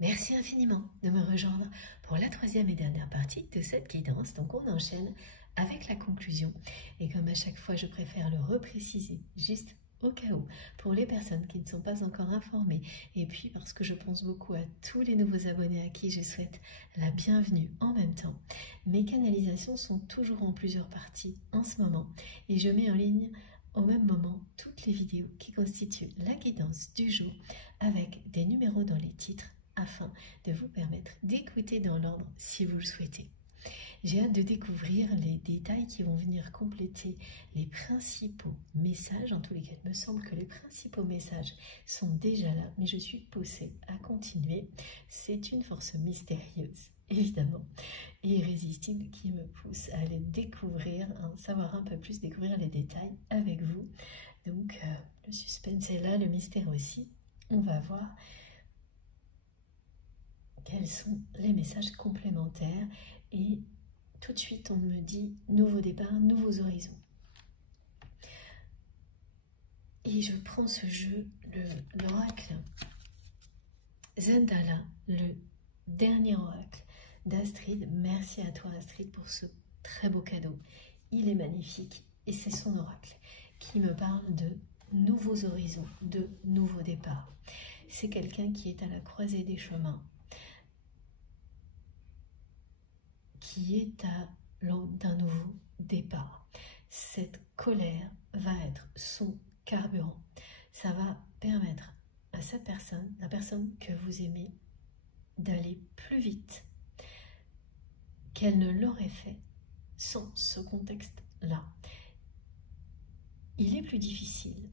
Merci infiniment de me rejoindre pour la troisième et dernière partie de cette guidance. Donc on enchaîne avec la conclusion. Et comme à chaque fois, je préfère le repréciser juste au cas où, pour les personnes qui ne sont pas encore informées, et puis parce que je pense beaucoup à tous les nouveaux abonnés à qui je souhaite la bienvenue en même temps. Mes canalisations sont toujours en plusieurs parties en ce moment, et je mets en ligne au même moment toutes les vidéos qui constituent la guidance du jour, avec des numéros dans les titres, afin de vous permettre d'écouter dans l'ordre si vous le souhaitez. J'ai hâte de découvrir les détails qui vont venir compléter les principaux messages. En tous les cas, il me semble que les principaux messages sont déjà là, mais je suis poussée à continuer. C'est une force mystérieuse, évidemment, et irrésistible qui me pousse à aller découvrir, savoir un peu plus, découvrir les détails avec vous. Donc, le suspense est là, le mystère aussi. On va voir quels sont les messages complémentaires. Et tout de suite, on me dit nouveau départ, nouveaux horizons. Et je prends ce jeu, l'oracle Zendala, le dernier oracle d'Astrid. Merci à toi Astrid pour ce très beau cadeau. Il est magnifique et c'est son oracle qui me parle de nouveaux horizons, de nouveaux départs. C'est quelqu'un qui est à la croisée des chemins, qui est à l'aube d'un nouveau départ. Cette colère va être son carburant. Ça va permettre à cette personne, la personne que vous aimez, d'aller plus vite qu'elle ne l'aurait fait sans ce contexte-là. Il est plus difficile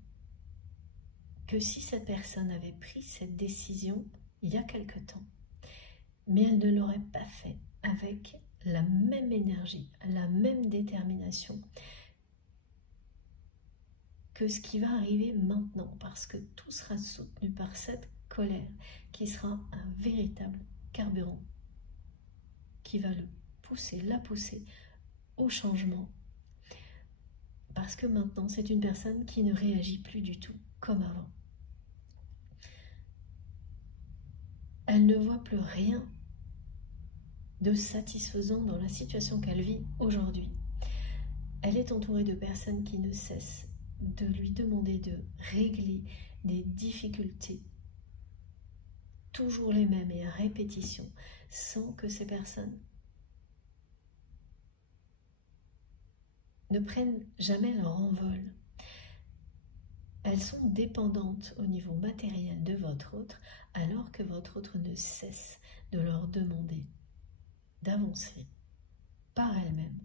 que si cette personne avait pris cette décision il y a quelque temps, mais elle ne l'aurait pas fait avec la même énergie, la même détermination que ce qui va arriver maintenant, parce que tout sera soutenu par cette colère qui sera un véritable carburant qui va le pousser, la pousser au changement, parce que maintenant c'est une personne qui ne réagit plus du tout comme avant. Elle ne voit plus rien de satisfaisant dans la situation qu'elle vit aujourd'hui. Elle est entourée de personnes qui ne cessent de lui demander de régler des difficultés, toujours les mêmes et à répétition, sans que ces personnes ne prennent jamais leur envol. Elles sont dépendantes au niveau matériel de votre autre, alors que votre autre ne cesse de leur demander d'avancer par elles-mêmes,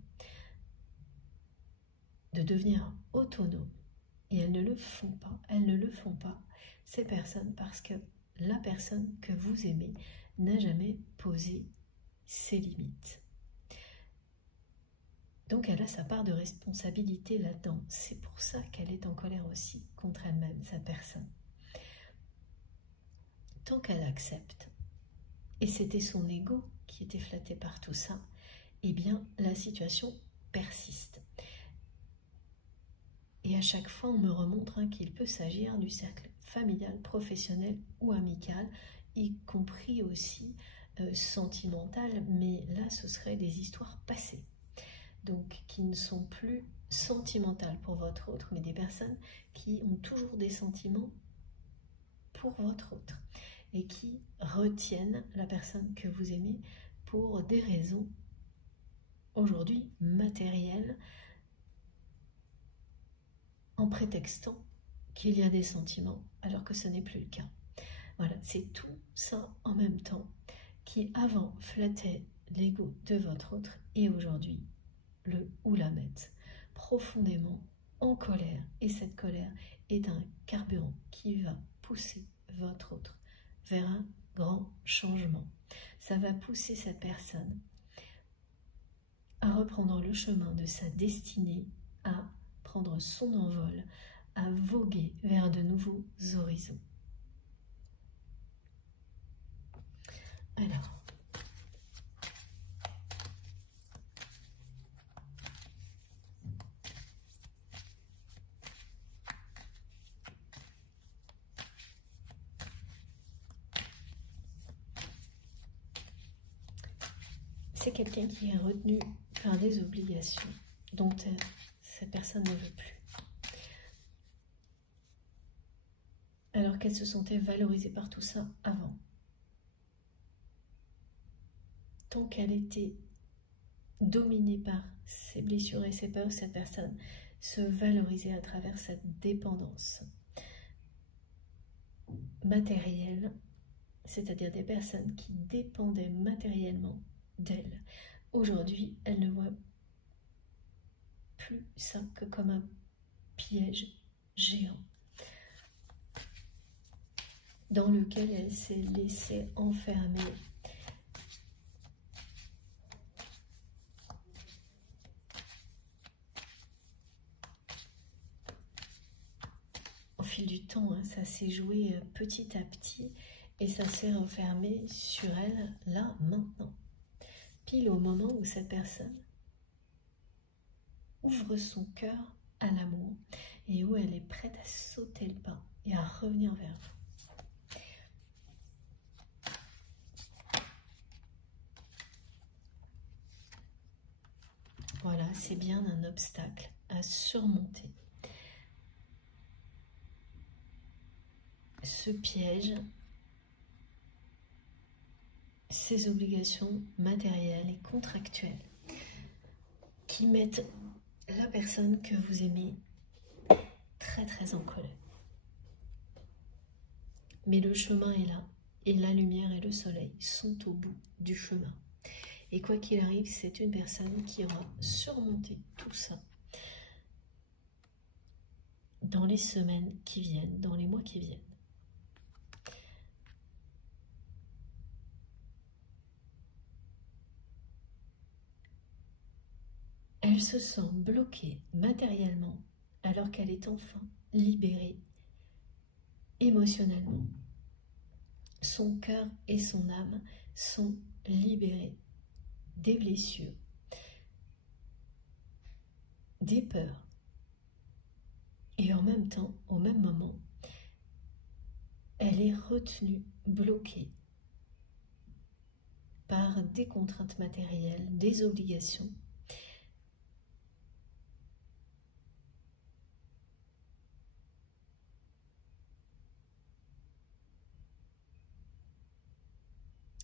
de devenir autonomes. Et elles ne le font pas, ces personnes, parce que la personne que vous aimez n'a jamais posé ses limites. Donc elle a sa part de responsabilité là-dedans. C'est pour ça qu'elle est en colère aussi contre elle-même, sa personne. Tant qu'elle accepte, et c'était son ego qui était flatté par tout ça, eh bien la situation persiste. Et à chaque fois, on me remontre qu'il peut s'agir du cercle familial, professionnel ou amical, y compris aussi sentimental, mais là, ce seraient des histoires passées, donc qui ne sont plus sentimentales pour votre autre, mais des personnes qui ont toujours des sentiments pour votre autre, et qui retiennent la personne que vous aimez pour des raisons, aujourd'hui, matérielles, en prétextant qu'il y a des sentiments, alors que ce n'est plus le cas. Voilà, c'est tout ça en même temps qui avant flattait l'ego de votre autre et aujourd'hui le ou la met profondément en colère. Et cette colère est un carburant qui va pousser votre autre vers un grand changement. Ça va pousser cette personne à reprendre le chemin de sa destinée, à prendre son envol, à voguer vers de nouveaux horizons. Alors, c'est quelqu'un qui est retenu par des obligations dont cette personne ne veut plus. Alors qu'elle se sentait valorisée par tout ça avant. Tant qu'elle était dominée par ses blessures et ses peurs, cette personne se valorisait à travers cette dépendance matérielle, c'est-à-dire des personnes qui dépendaient matériellement d'elle. Aujourd'hui, elle ne voit plus ça que comme un piège géant dans lequel elle s'est laissée enfermer au fil du temps. Ça s'est joué petit à petit et ça s'est refermé sur elle là, maintenant. Pile au moment où cette personne ouvre son cœur à l'amour et où elle est prête à sauter le pas et à revenir vers vous. Voilà, c'est bien un obstacle à surmonter. Ce piège, ces obligations matérielles et contractuelles qui mettent la personne que vous aimez très très en colère. Mais le chemin est là et la lumière et le soleil sont au bout du chemin. Et quoi qu'il arrive, c'est une personne qui aura surmonté tout ça dans les semaines qui viennent, dans les mois qui viennent. Elle se sent bloquée matériellement alors qu'elle est enfin libérée émotionnellement. Son cœur et son âme sont libérés des blessures, des peurs. Et en même temps, au même moment, elle est retenue, bloquée par des contraintes matérielles, des obligations.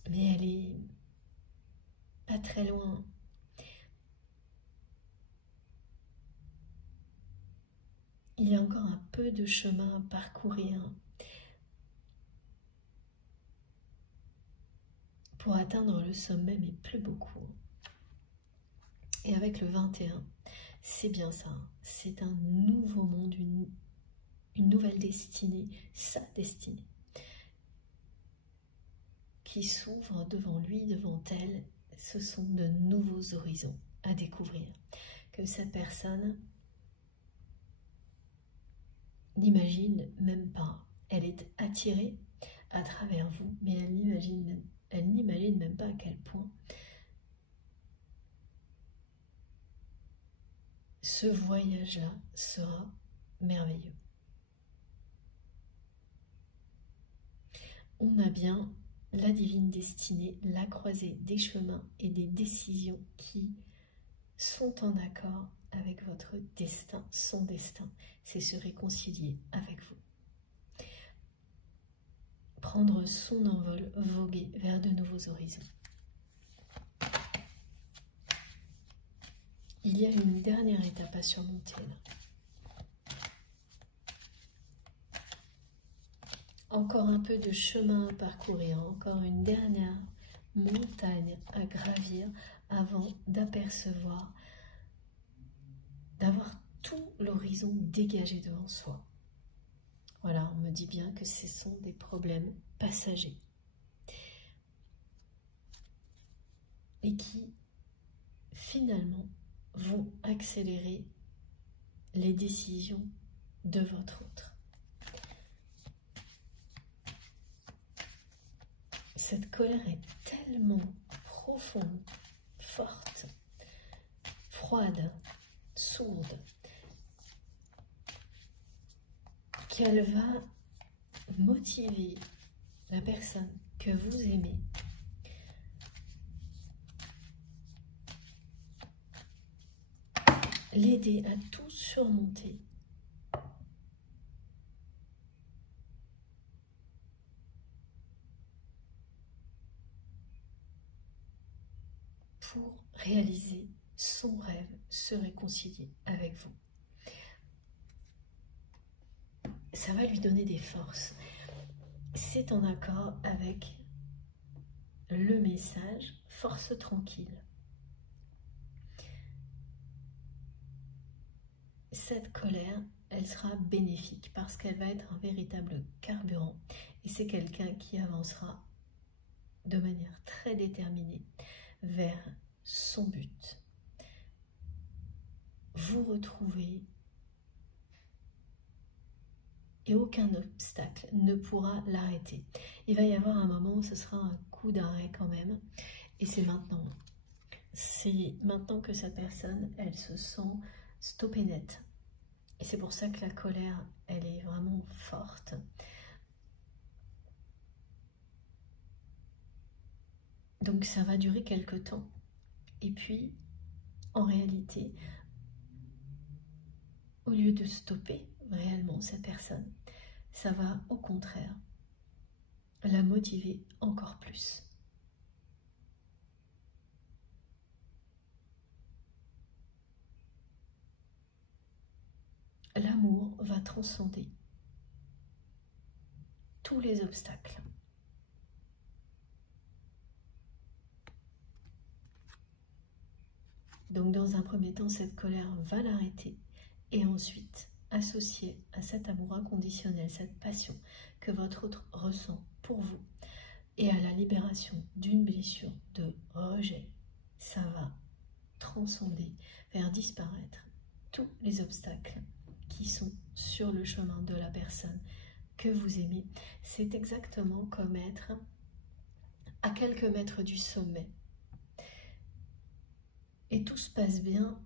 Mais elle est pas très loin. Il y a encore un peu de chemin à parcourir pour atteindre le sommet, mais plus beaucoup. Et avec le 21, c'est bien ça. C'est un nouveau monde, une nouvelle destinée, sa destinée, qui s'ouvre devant lui, devant elle. Ce sont de nouveaux horizons à découvrir, que cette personne n'imagine même pas. Elle est attirée à travers vous, mais elle n'imagine même pas à quel point ce voyage-là sera merveilleux. On a bien la divine destinée, la croisée des chemins et des décisions qui sont en accord avec votre destin. Son destin, c'est se réconcilier avec vous. Prendre son envol, voguer vers de nouveaux horizons. Il y a une dernière étape à surmonter là. Encore un peu de chemin à parcourir, encore une dernière montagne à gravir avant d'apercevoir, d'avoir tout l'horizon dégagé devant soi. Voilà, on me dit bien que ce sont des problèmes passagers et qui finalement vont accélérer les décisions de votre autre. Cette colère est tellement profonde, forte, froide, sourde, qu'elle va motiver la personne que vous aimez l'aider à tout surmonter. Pour réaliser son rêve, se réconcilier avec vous. Ça va lui donner des forces. C'est en accord avec le message « Force tranquille ». Cette colère, elle sera bénéfique parce qu'elle va être un véritable carburant. Et c'est quelqu'un qui avancera de manière très déterminée vers son but. Vous retrouvez et aucun obstacle ne pourra l'arrêter. Il va y avoir un moment où ce sera un coup d'arrêt quand même. Et c'est maintenant. C'est maintenant que cette personne, elle se sent stoppée net. Et c'est pour ça que la colère, elle est vraiment forte. Donc ça va durer quelque temps. Et puis, en réalité, au lieu de stopper réellement cette personne, ça va au contraire la motiver encore plus. L'amour va transcender tous les obstacles. Donc dans un premier temps, cette colère va l'arrêter et ensuite, associée à cet amour inconditionnel, cette passion que votre autre ressent pour vous et à la libération d'une blessure de rejet, ça va transcender, faire disparaître tous les obstacles qui sont sur le chemin de la personne que vous aimez. C'est exactement comme être à quelques mètres du sommet. Et tout se passe bien,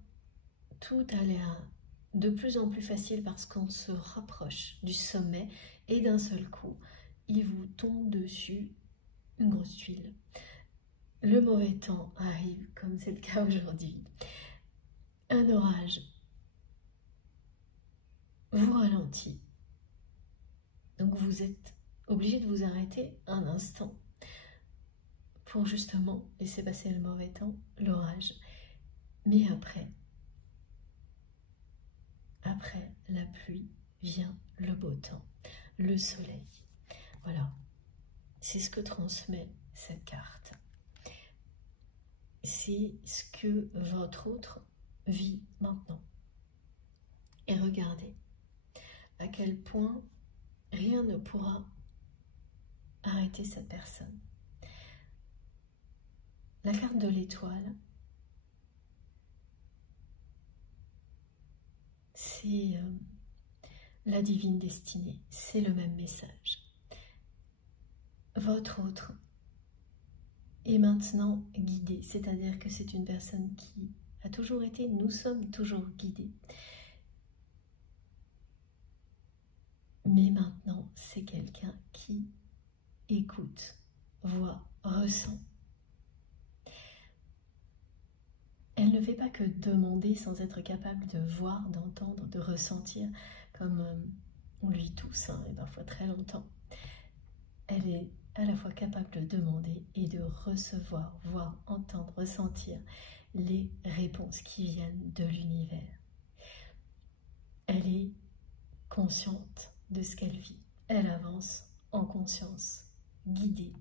tout a l'air de plus en plus facile parce qu'on se rapproche du sommet et d'un seul coup, il vous tombe dessus une grosse tuile. Le mauvais temps arrive, comme c'est le cas aujourd'hui. Un orage vous ralentit. Donc vous êtes obligé de vous arrêter un instant pour justement laisser passer le mauvais temps, l'orage. Mais après la pluie vient le beau temps, le soleil. Voilà, c'est ce que transmet cette carte. C'est ce que votre autre vit maintenant. Et regardez à quel point rien ne pourra arrêter cette personne. La carte de l'étoile, c'est la divine destinée, c'est le même message. Votre autre est maintenant guidé, c'est-à-dire que c'est une personne qui a toujours été, nous sommes toujours guidés. Mais maintenant, c'est quelqu'un qui écoute, voit, ressent. Elle ne fait pas que demander sans être capable de voir, d'entendre, de ressentir, comme on le vit tous, hein, et parfois très longtemps. Elle est à la fois capable de demander et de recevoir, voir, entendre, ressentir les réponses qui viennent de l'univers. Elle est consciente de ce qu'elle vit. Elle avance en conscience, guidée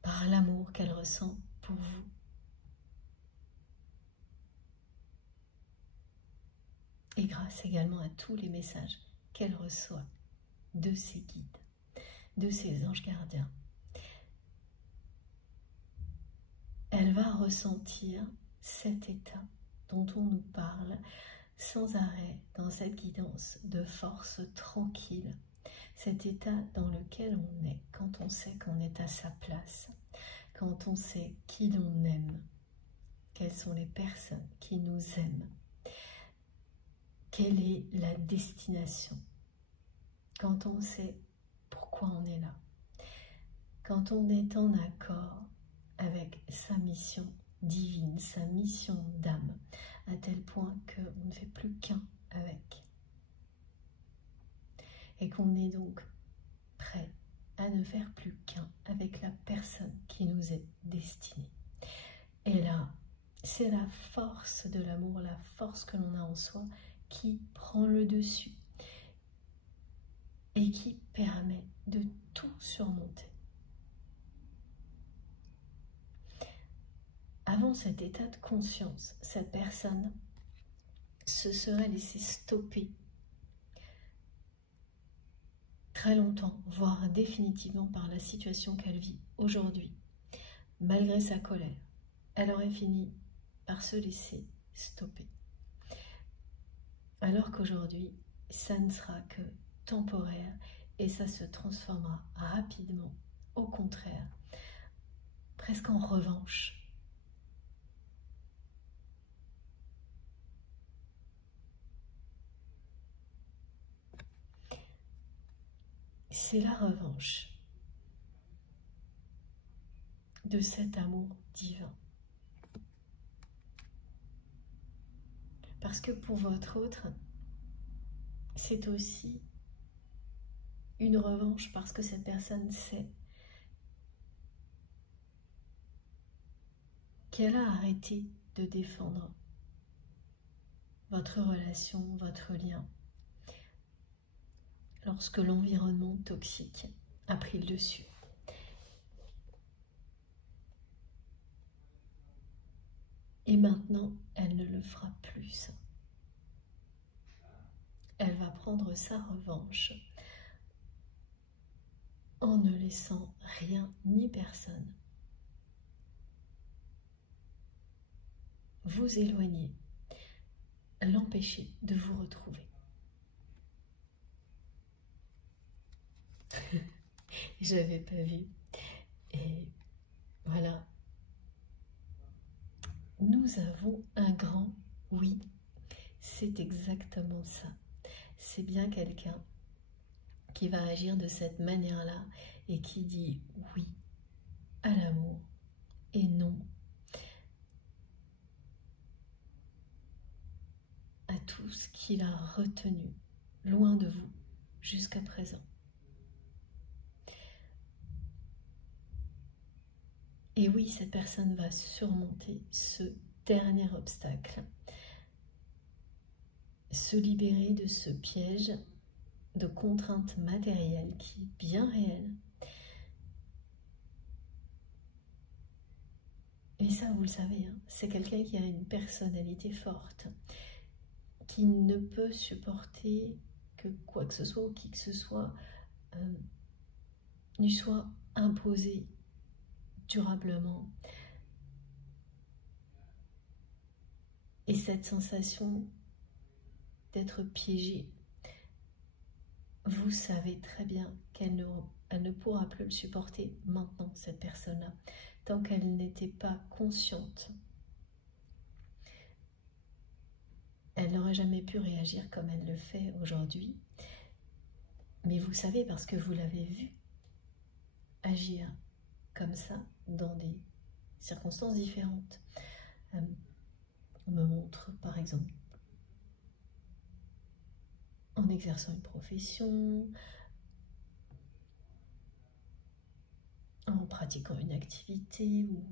par l'amour qu'elle ressent pour vous. Et grâce également à tous les messages qu'elle reçoit de ses guides, de ses anges gardiens. Elle va ressentir cet état dont on nous parle sans arrêt dans cette guidance de force tranquille, cet état dans lequel on est quand on sait qu'on est à sa place, quand on sait qui l'on aime, quelles sont les personnes qui nous aiment, quelle est la destination, quand on sait pourquoi on est là, quand on est en accord avec sa mission divine, sa mission d'âme, à tel point qu'on ne fait plus qu'un avec. Et qu'on est donc prêt à ne faire plus qu'un avec la personne qui nous est destinée. Et là, c'est la force de l'amour, la force que l'on a en soi qui prend le dessus et qui permet de tout surmonter. Avant cet état de conscience, cette personne se serait laissée stopper très longtemps, voire définitivement par la situation qu'elle vit aujourd'hui. Malgré sa colère, elle aurait fini par se laisser stopper. Alors qu'aujourd'hui, ça ne sera que temporaire et ça se transformera rapidement, au contraire, presque en revanche. C'est la revanche de cet amour divin. Parce que pour votre autre, c'est aussi une revanche parce que cette personne sait qu'elle a arrêté de défendre votre relation, votre lien, lorsque l'environnement toxique a pris le dessus. Et maintenant, elle ne le fera plus. Elle va prendre sa revanche en ne laissant rien ni personne vous éloigner, l'empêcher de vous retrouver. Je n'avais pas vu. Et voilà. Nous avons un grand oui. C'est exactement ça. C'est bien quelqu'un qui va agir de cette manière-là et qui dit oui à l'amour et non à tout ce qu'il a retenu loin de vous jusqu'à présent. Et oui, cette personne va surmonter ce dernier obstacle, se libérer de ce piège de contraintes matérielles qui est bien réel. Et ça, vous le savez, hein, c'est quelqu'un qui a une personnalité forte, qui ne peut supporter que quoi que ce soit ou qui que ce soit lui soit imposé durablement. Et cette sensation d'être piégée, vous savez très bien qu'elle ne pourra plus le supporter maintenant, cette personne-là, tant qu'elle n'était pas consciente. Elle n'aurait jamais pu réagir comme elle le fait aujourd'hui. Mais vous savez, parce que vous l'avez vu agir comme ça dans des circonstances différentes. On me montre, par exemple, en exerçant une profession, en pratiquant une activité ou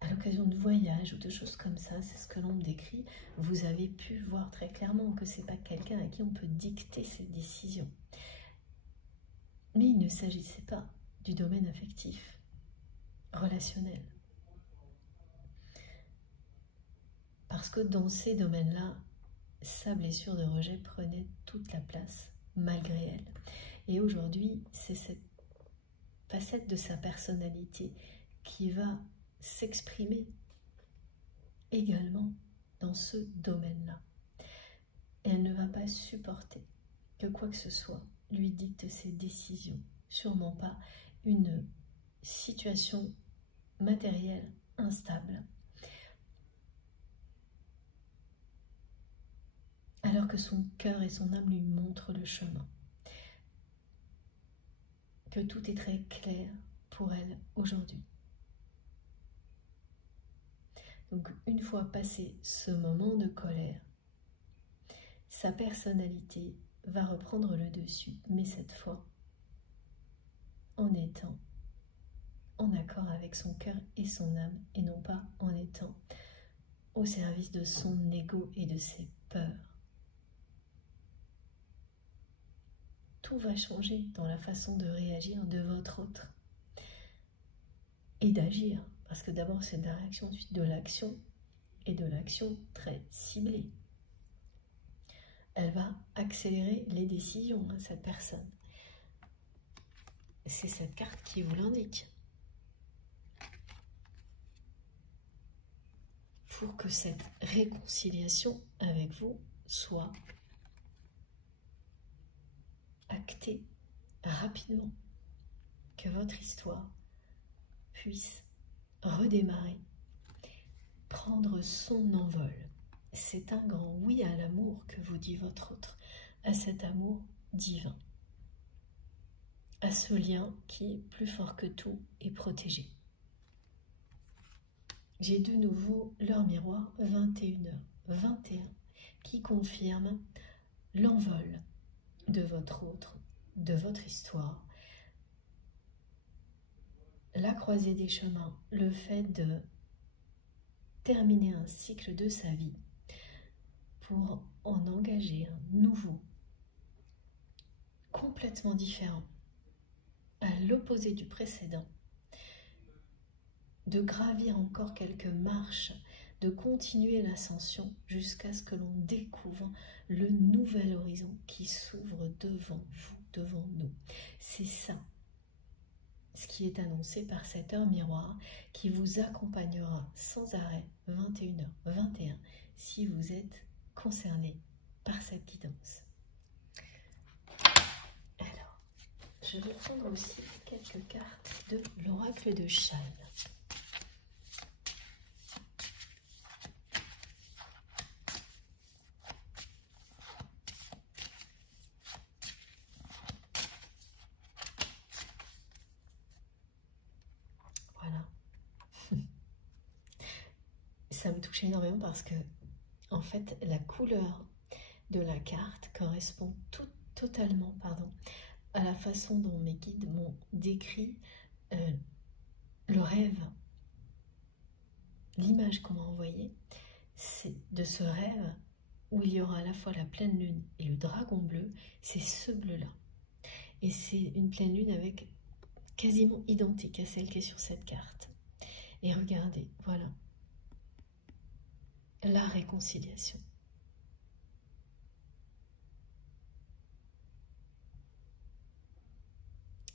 à l'occasion de voyages ou de choses comme ça, c'est ce que l'on me décrit. Vous avez pu voir très clairement que ce n'est pas quelqu'un à qui on peut dicter cette décision. Mais il ne s'agissait pas du domaine affectif, relationnel. Parce que dans ces domaines-là, sa blessure de rejet prenait toute la place, malgré elle. Et aujourd'hui, c'est cette facette de sa personnalité qui va s'exprimer également dans ce domaine-là. Et elle ne va pas supporter que quoi que ce soit lui dicte ses décisions, sûrement pas une situation matérielle instable. Alors que son cœur et son âme lui montrent le chemin. que tout est très clair pour elle aujourd'hui. Donc une fois passé ce moment de colère, sa personnalité va reprendre le dessus, mais cette fois en étant en accord avec son cœur et son âme, et non pas en étant au service de son ego et de ses peurs. Tout va changer dans la façon de réagir de votre autre et d'agir, parce que d'abord c'est de la réaction, ensuite de l'action, et de l'action très ciblée. Elle va accélérer les décisions, cette personne. C'est cette carte qui vous l'indique. Pour que cette réconciliation avec vous soit actée rapidement, que votre histoire puisse redémarrer, prendre son envol. C'est un grand oui à l'amour que vous dit votre autre, à cet amour divin, à ce lien qui, plus fort que tout, est protégé. J'ai de nouveau l'heure miroir 21h21 qui confirme l'envol de votre autre, de votre histoire, la croisée des chemins, le fait de terminer un cycle de sa vie pour en engager un nouveau, complètement différent, à l'opposé du précédent, de gravir encore quelques marches, de continuer l'ascension jusqu'à ce que l'on découvre le nouvel horizon qui s'ouvre devant vous, devant nous. C'est ça, ce qui est annoncé par cette heure miroir qui vous accompagnera sans arrêt 21h21 si vous êtes concerné par cette guidance. Alors, je vais prendre aussi quelques cartes de l'oracle de Chane. Ça me touche énormément parce que, en fait, la couleur de la carte correspond totalement à la façon dont mes guides m'ont décrit le rêve. L'image qu'on m'a envoyée, c'est de ce rêve où il y aura à la fois la pleine lune et le dragon bleu, c'est ce bleu-là. Et c'est une pleine lune avec quasiment identique à celle qui est sur cette carte. Et regardez, voilà. La réconciliation.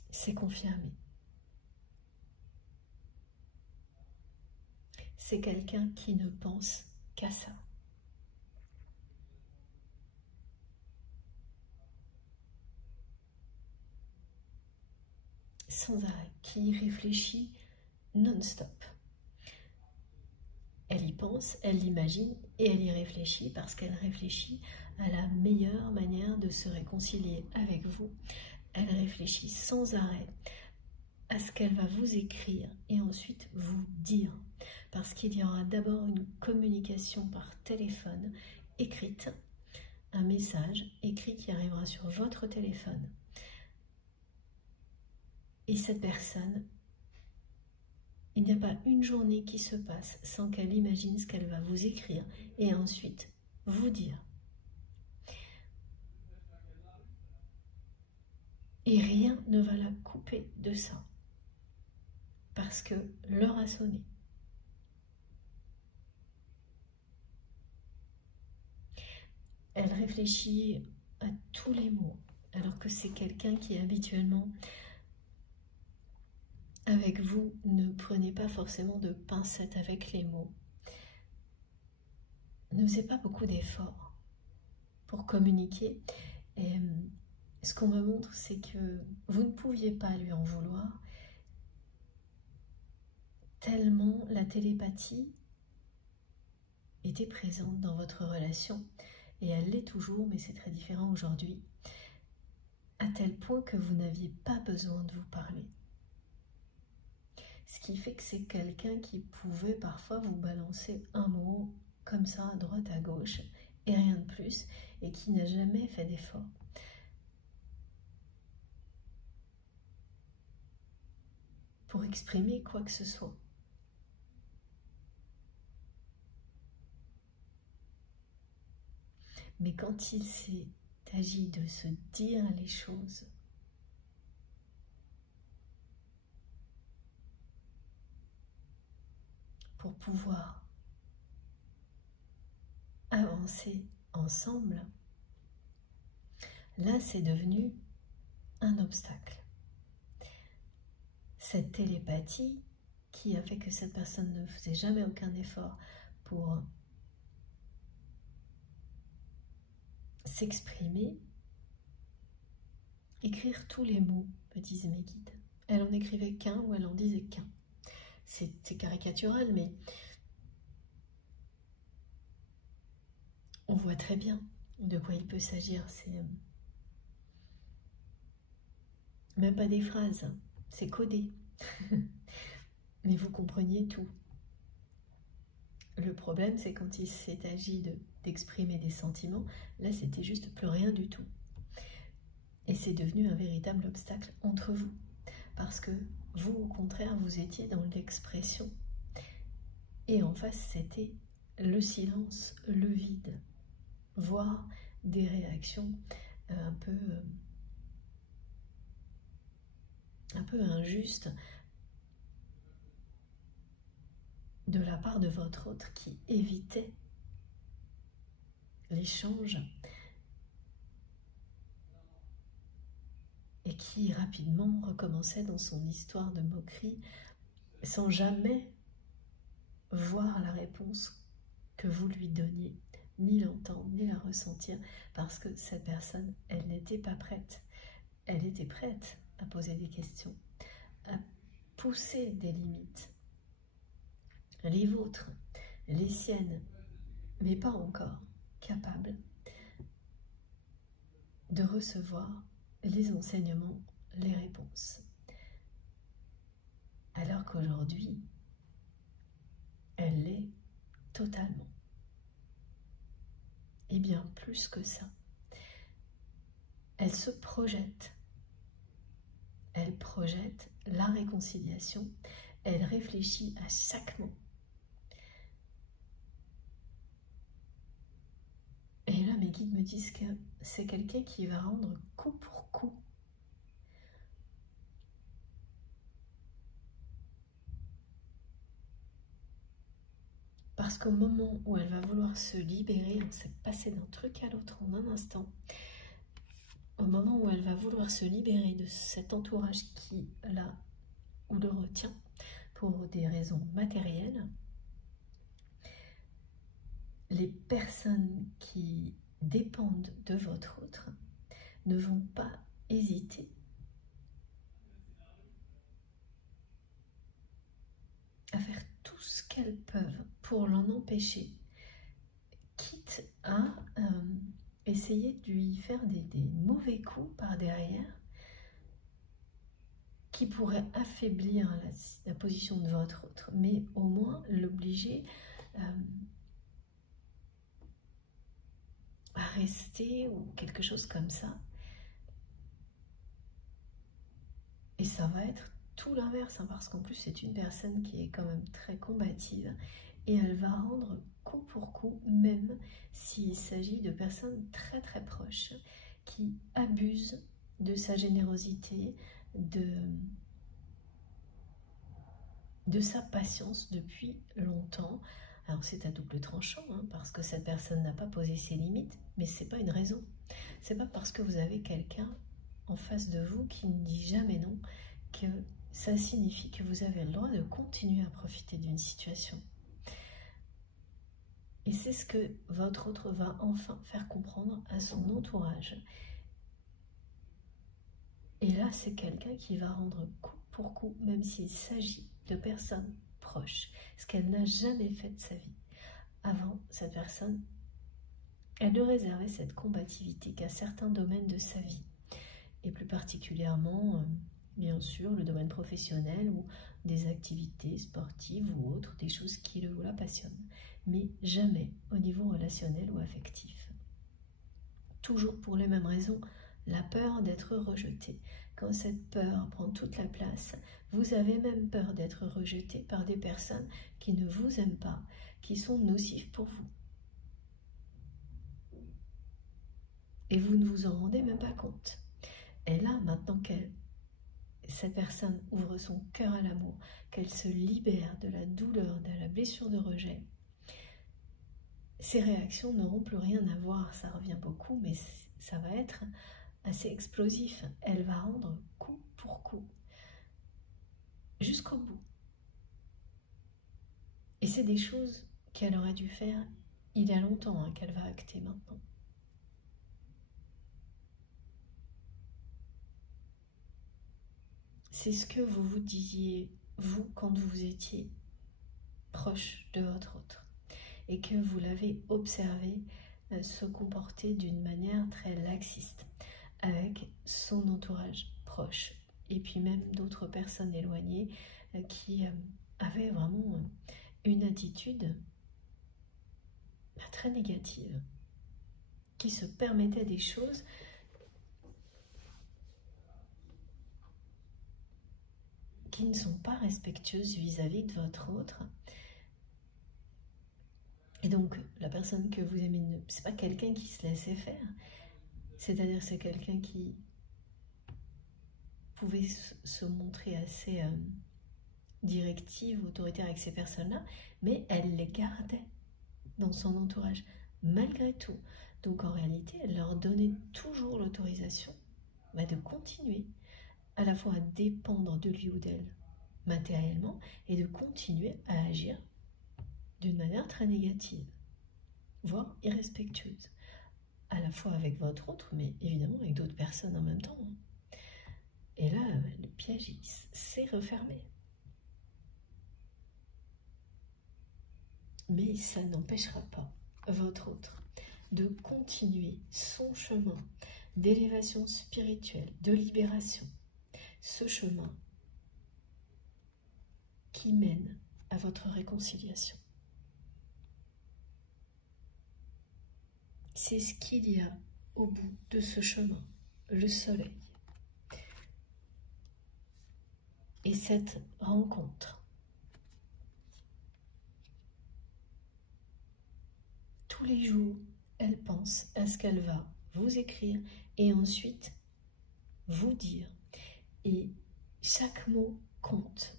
C'est confirmé. C'est quelqu'un qui ne pense qu'à ça. Sans arrêt, qui réfléchit non-stop. Elle y pense, elle l'imagine et elle y réfléchit parce qu'elle réfléchit à la meilleure manière de se réconcilier avec vous. Elle réfléchit sans arrêt à ce qu'elle va vous écrire et ensuite vous dire. Parce qu'il y aura d'abord une communication par téléphone écrite, un message écrit qui arrivera sur votre téléphone. Et cette personne, il n'y a pas une journée qui se passe sans qu'elle imagine ce qu'elle va vous écrire et ensuite vous dire. Et rien ne va la couper de ça. Parce que l'heure a sonné. Elle réfléchit à tous les mots, alors que c'est quelqu'un qui habituellement, avec vous, ne prenez pas forcément de pincettes avec les mots. Ne faisait pas beaucoup d'efforts pour communiquer. Et ce qu'on me montre, c'est que vous ne pouviez pas lui en vouloir, tellement la télépathie était présente dans votre relation. Et elle l'est toujours, mais c'est très différent aujourd'hui. à tel point que vous n'aviez pas besoin de vous parler. Ce qui fait que c'est quelqu'un qui pouvait parfois vous balancer un mot comme ça à droite à gauche et rien de plus, et qui n'a jamais fait d'effort. Pour exprimer quoi que ce soit. Mais quand il s'est agi de se dire les choses, pour pouvoir avancer ensemble, là c'est devenu un obstacle. Cette télépathie qui a fait que cette personne ne faisait jamais aucun effort pour s'exprimer, écrire tous les mots, me disent mes guides. Elle en écrivait qu'un ou elle en disait qu'un. C'est caricatural, mais on voit très bien de quoi il peut s'agir. C'est même pas des phrases, c'est codé. Mais vous compreniez tout. Le problème, c'est quand il s'est agi d'exprimer des sentiments, là c'était juste plus rien du tout. Et c'est devenu un véritable obstacle entre vous. Parce que vous, au contraire, vous étiez dans l'expression. Et en face, c'était le silence, le vide. Voire des réactions un peu injustes de la part de votre autre qui évitait l'échange et qui rapidement recommençait dans son histoire de moquerie sans jamais voir la réponse que vous lui donniez, ni l'entendre, ni la ressentir, parce que cette personne, elle n'était pas prête. Elle était prête à poser des questions, à pousser des limites, les vôtres, les siennes, mais pas encore capable de recevoir les enseignements, les réponses. Alors qu'aujourd'hui, elle l'est totalement. Et bien plus que ça. Elle se projette. Elle projette la réconciliation. Elle réfléchit à chaque mot. Et là, mes guides me disent que c'est quelqu'un qui va rendre coup pour coup. Parce qu'au moment où elle va vouloir se libérer, on s'est passé d'un truc à l'autre en un instant, au moment où elle va vouloir se libérer de cet entourage qui, là, ou le retient pour des raisons matérielles, les personnes qui dépendent de votre autre ne vont pas hésiter à faire tout ce qu'elles peuvent pour l'en empêcher, quitte à essayer de lui faire des mauvais coups par derrière qui pourraient affaiblir la position de votre autre, mais au moins l'obliger à rester ou quelque chose comme ça. Et ça va être tout l'inverse, hein, parce qu'en plus c'est une personne qui est quand même très combative et elle va rendre coup pour coup, même s'il s'agit de personnes très très proches qui abusent de sa générosité, de sa patience depuis longtemps. Alors c'est à double tranchant, hein, parce que cette personne n'a pas posé ses limites, mais c'est pas une raison. C'est pas parce que vous avez quelqu'un en face de vous qui ne dit jamais non que ça signifie que vous avez le droit de continuer à profiter d'une situation. Et c'est ce que votre autre va enfin faire comprendre à son entourage. Et là, c'est quelqu'un qui va rendre coup pour coup, même s'il s'agit de personnes proches, ce qu'elle n'a jamais fait de sa vie. Avant, cette personne, elle ne réservait cette combativité qu'à certains domaines de sa vie. et plus particulièrement, bien sûr, le domaine professionnel ou des activités sportives ou autres, des choses qui le ou la passionnent, mais jamais au niveau relationnel ou affectif. Toujours pour les mêmes raisons, la peur d'être rejeté. Quand cette peur prend toute la place, vous avez même peur d'être rejeté par des personnes qui ne vous aiment pas, qui sont nocives pour vous. Et vous ne vous en rendez même pas compte. Et là, maintenant cette personne ouvre son cœur à l'amour, qu'elle se libère de la douleur, de la blessure de rejet, ces réactions n'auront plus rien à voir. Ça revient beaucoup, mais ça va être assez explosif. Elle va rendre coup pour coup, jusqu'au bout. Et c'est des choses qu'elle aurait dû faire il y a longtemps, qu'elle va acter maintenant. C'est ce que vous vous disiez, vous, quand vous étiez proche de votre autre, et que vous l'avez observé se comporter d'une manière très laxiste avec son entourage proche, et puis même d'autres personnes éloignées qui avaient vraiment une attitude très négative, qui se permettaient des choses qui ne sont pas respectueuses vis-à-vis de votre autre. Et donc, la personne que vous aimez, c'est pas quelqu'un qui se laissait faire, c'est-à-dire c'est quelqu'un qui pouvait se montrer assez directive, autoritaire avec ces personnes-là, mais elle les gardait dans son entourage, malgré tout. Donc en réalité, elle leur donnait toujours l'autorisation de continuer à la fois à dépendre de lui ou d'elle matériellement et de continuer à agir d'une manière très négative, voire irrespectueuse, à la fois avec votre autre, mais évidemment avec d'autres personnes en même temps. Et là, le piège s'est refermé. Mais ça n'empêchera pas votre autre de continuer son chemin d'élévation spirituelle, de libération, ce chemin qui mène à votre réconciliation. C'est ce qu'il y a au bout de ce chemin, le soleil. Et cette rencontre, tous les jours, elle pense à ce qu'elle va vous écrire et ensuite vous dire. Et chaque mot compte.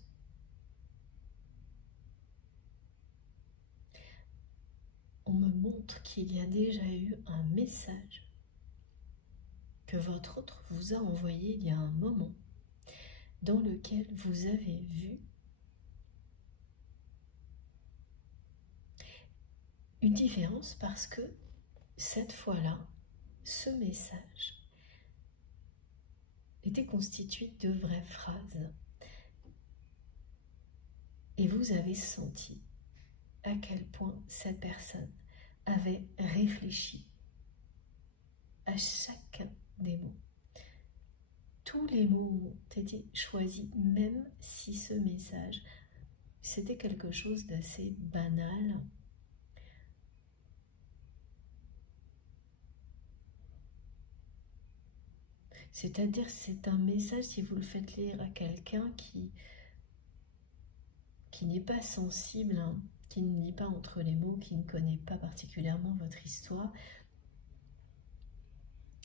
On me montre qu'il y a déjà eu un message que votre autre vous a envoyé il y a un moment, dans lequel vous avez vu une différence parce que cette fois-là, ce message était constitué de vraies phrases. Et vous avez senti à quel point cette personne avait réfléchi à chacun des mots. Tous les mots ont été choisis, même si ce message, c'était quelque chose d'assez banal. C'est-à-dire, c'est un message, si vous le faites lire à quelqu'un qui n'est pas sensible, qui ne lit pas entre les mots, qui ne connaît pas particulièrement votre histoire,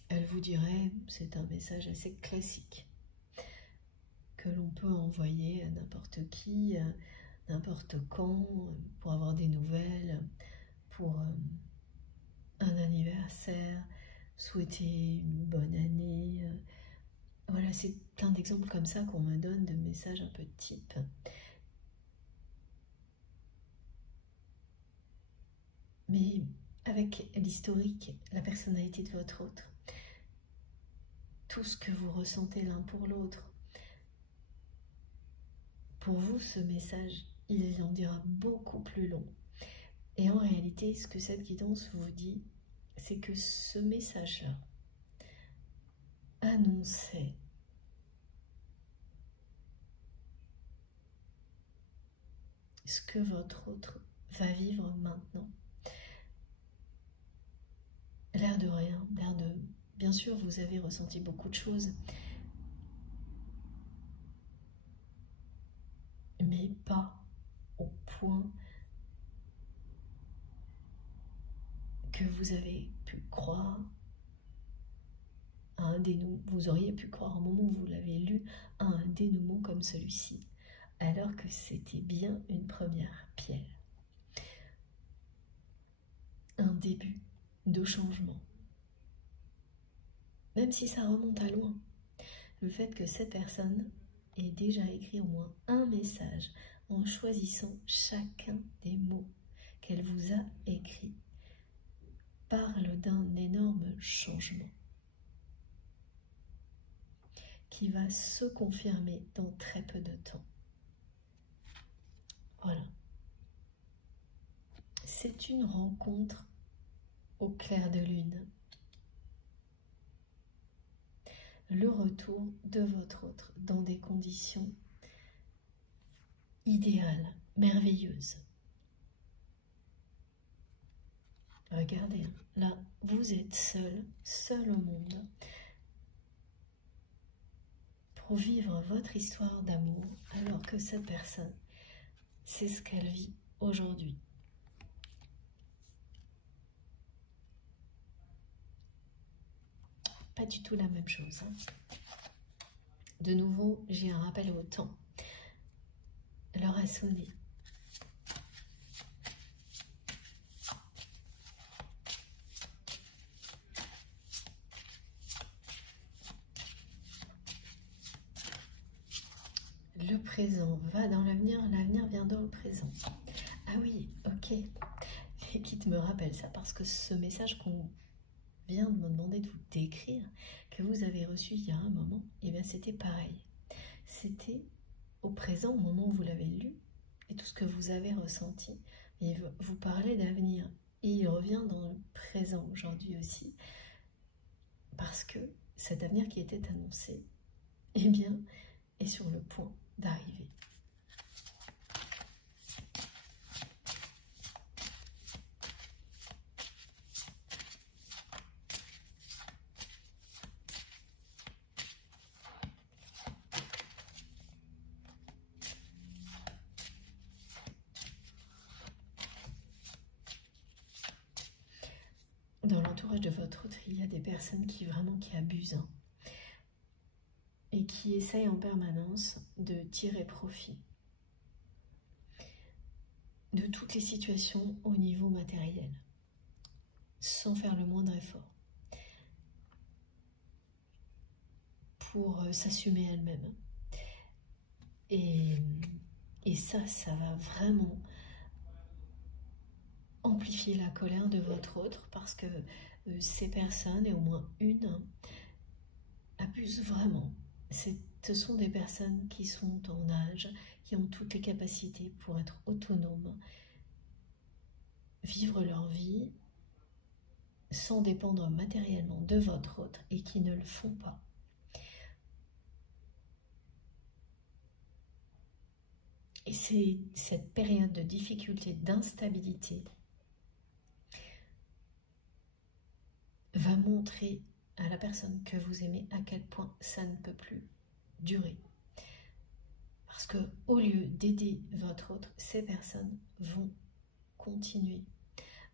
elle vous dirait, c'est un message assez classique, que l'on peut envoyer à n'importe qui, n'importe quand, pour avoir des nouvelles, pour un anniversaire, souhaiter une bonne année. Voilà, c'est plein d'exemples comme ça qu'on me donne de messages un peu type. Mais avec l'historique, la personnalité de votre autre, tout ce que vous ressentez l'un pour l'autre, pour vous, ce message, il en dira beaucoup plus long. Et en réalité, ce que cette guidance vous dit, c'est que ce message-là a annonçait ce que votre autre va vivre maintenant. L'air de rien, l'air de... Bien sûr, vous avez ressenti beaucoup de choses, mais pas au point que vous avez pu croire à un dénouement. Vous auriez pu croire au moment où vous l'avez lu à un dénouement comme celui-ci, alors que c'était bien une première pierre. Un début de changement. Même si ça remonte à loin, le fait que cette personne ait déjà écrit au moins un message en choisissant chacun des mots qu'elle vous a écrits parle d'un énorme changement qui va se confirmer dans très peu de temps. Voilà. C'est une rencontre au clair de lune. Le retour de votre autre dans des conditions idéales, merveilleuses. Regardez, là, vous êtes seul au monde, pour vivre votre histoire d'amour, alors que cette personne, c'est ce qu'elle vit aujourd'hui. Pas du tout la même chose. De nouveau, j'ai un rappel au temps. L'heure a sonné. Le présent va dans l'avenir, l'avenir vient dans le présent. Ah oui, ok. Les guides me rappellent ça parce que ce message qu'on vient de me demander de vous décrire, que vous avez reçu il y a un moment, et bien c'était pareil. C'était au présent, au moment où vous l'avez lu, et tout ce que vous avez ressenti. Et vous parlez d'avenir, et il revient dans le présent aujourd'hui aussi, parce que cet avenir qui était annoncé, eh bien, est sur le point d'arriver. Dans l'entourage de votre autre, il y a des personnes qui abusent, hein, et qui essayent en permanence de tirer profit de toutes les situations au niveau matériel, sans faire le moindre effort, pour s'assumer elle-même. Et ça va vraiment amplifier la colère de votre autre, parce que ces personnes, et au moins une, abusent vraiment. Ce sont des personnes qui sont en âge, qui ont toutes les capacités pour être autonomes, vivre leur vie sans dépendre matériellement de votre autre, et qui ne le font pas. Et c'est cette période de difficulté, d'instabilité, va montrer à la personne que vous aimez à quel point ça ne peut plus durer. Parce que au lieu d'aider votre autre, ces personnes vont continuer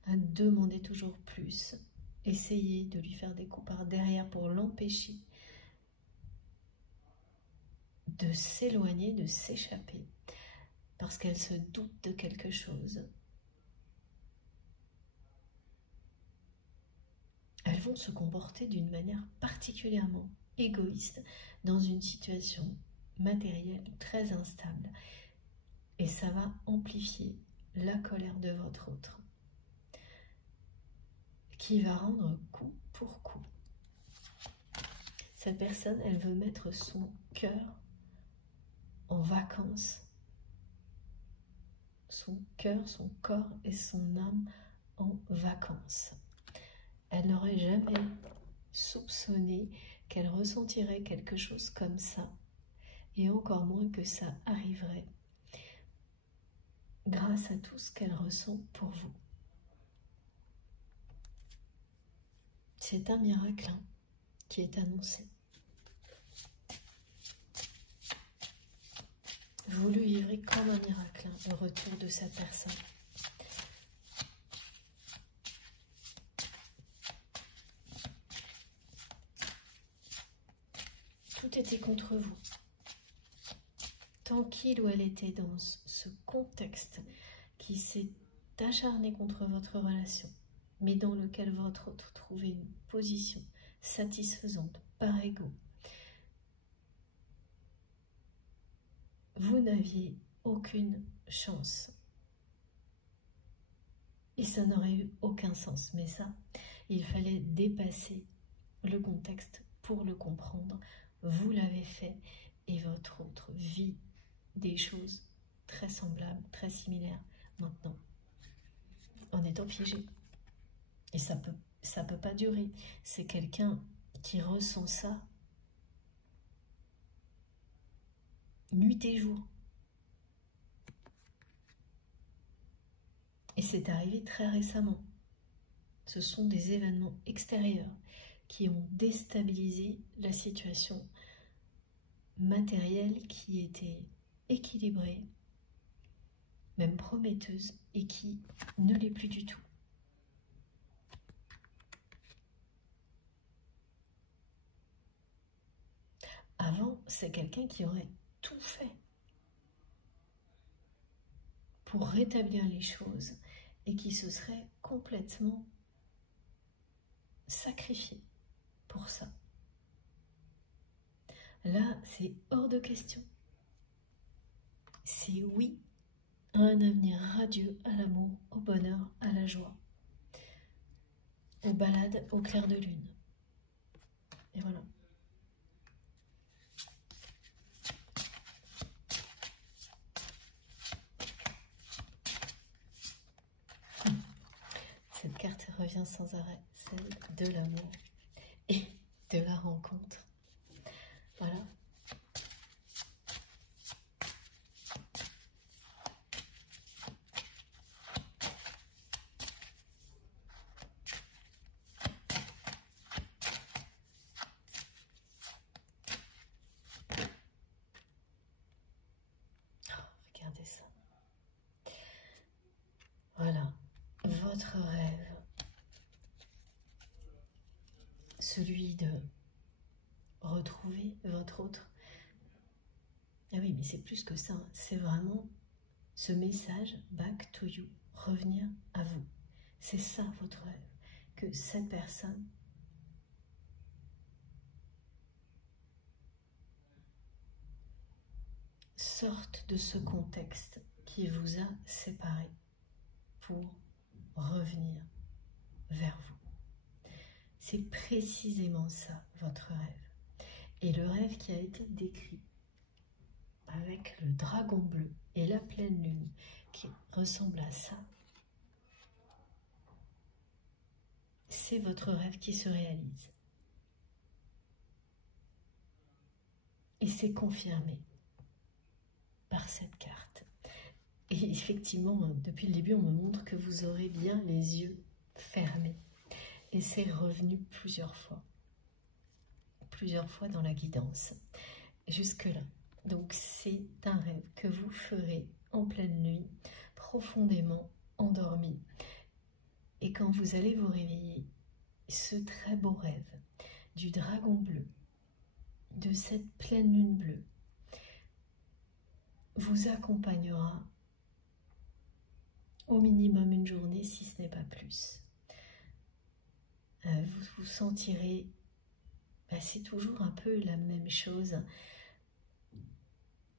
à demander toujours plus, essayer de lui faire des coups par derrière pour l'empêcher de s'éloigner, de s'échapper, parce qu'elles se doutent de quelque chose. Elles vont se comporter d'une manière particulièrement égoïste dans une situation matérielle très instable. Et ça va amplifier la colère de votre autre, qui va rendre coup pour coup. Cette personne, elle veut mettre son cœur en vacances. Son cœur, son corps et son âme en vacances. Elle n'aurait jamais soupçonné qu'elle ressentirait quelque chose comme ça, et encore moins que ça arriverait grâce à tout ce qu'elle ressent pour vous. C'est un miracle qui est annoncé. Vous le vivrez comme un miracle, le retour de cette personne. Tout était contre vous. Tant qu'il ou elle était dans ce contexte qui s'est acharné contre votre relation, mais dans lequel votre autre trouvait une position satisfaisante par ego, vous n'aviez aucune chance. Et ça n'aurait eu aucun sens. Mais ça, il fallait dépasser le contexte pour le comprendre. Vous l'avez fait et votre autre vit des choses très semblables, très similaires maintenant, en étant piégé. Et ça peut pas durer. C'est quelqu'un qui ressent ça nuit et jour. Et c'est arrivé très récemment. Ce sont des événements extérieurs qui ont déstabilisé la situation matérielle qui était équilibrée, même prometteuse, et qui ne l'est plus du tout. Avant, c'est quelqu'un qui aurait tout fait pour rétablir les choses et qui se serait complètement sacrifié pour ça. Là, c'est hors de question. C'est oui à un avenir radieux, à l'amour, au bonheur, à la joie, aux balades au clair de lune. Et voilà. Cette carte revient sans arrêt, celle de l'amour et de la rencontre. Voilà. Regardez ça. Voilà, votre rêve, celui de retrouver votre autre. Ah oui, mais c'est plus que ça, c'est vraiment ce message back to you, revenir à vous. C'est ça votre rêve, que cette personne sorte de ce contexte qui vous a séparés pour revenir vers vous. C'est précisément ça, votre rêve. Et le rêve qui a été décrit avec le dragon bleu et la pleine lune qui ressemble à ça, c'est votre rêve qui se réalise. Et c'est confirmé par cette carte. Et effectivement, depuis le début, on me montre que vous aurez bien les yeux fermés. Et c'est revenu plusieurs fois dans la guidance, jusque-là. Donc c'est un rêve que vous ferez en pleine nuit, profondément endormi. Et quand vous allez vous réveiller, ce très beau rêve du dragon bleu, de cette pleine lune bleue, vous accompagnera au minimum une journée, si ce n'est pas plus. Vous vous sentirez, c'est toujours un peu la même chose,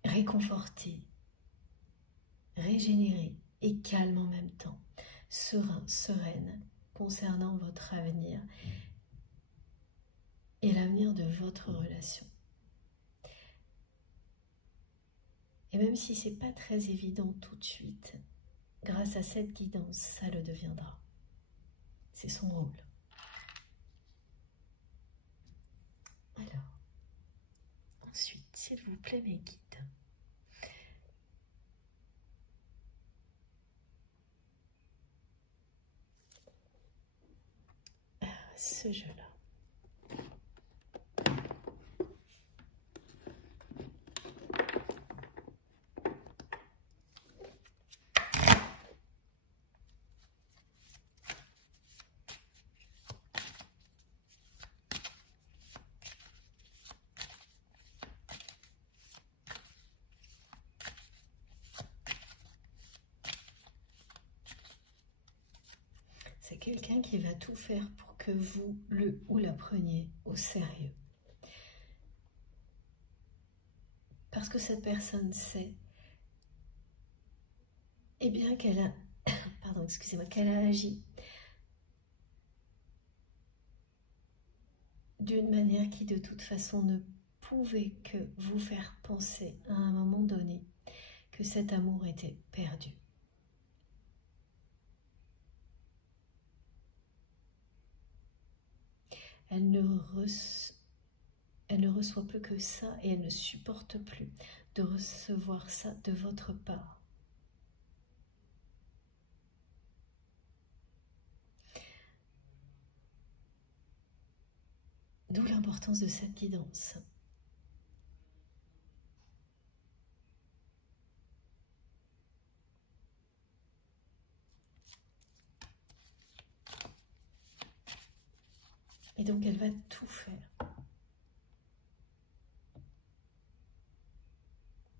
réconforté, régénéré et calme en même temps, serein, sereine concernant votre avenir et l'avenir de votre relation. Et même si ce n'est pas très évident tout de suite, grâce à cette guidance, ça le deviendra. C'est son rôle. Voilà. plaît, mes guides. Ce jeu-là. C'est quelqu'un qui va tout faire pour que vous le ou la preniez au sérieux. Parce que cette personne sait, eh bien qu'elle a, pardon, excusez-moi, qu'elle a agi d'une manière qui de toute façon ne pouvait que vous faire penser à un moment donné que cet amour était perdu. Elle ne reçoit plus que ça et elle ne supporte plus de recevoir ça de votre part. D'où l'importance de cette guidance. Et donc elle va tout faire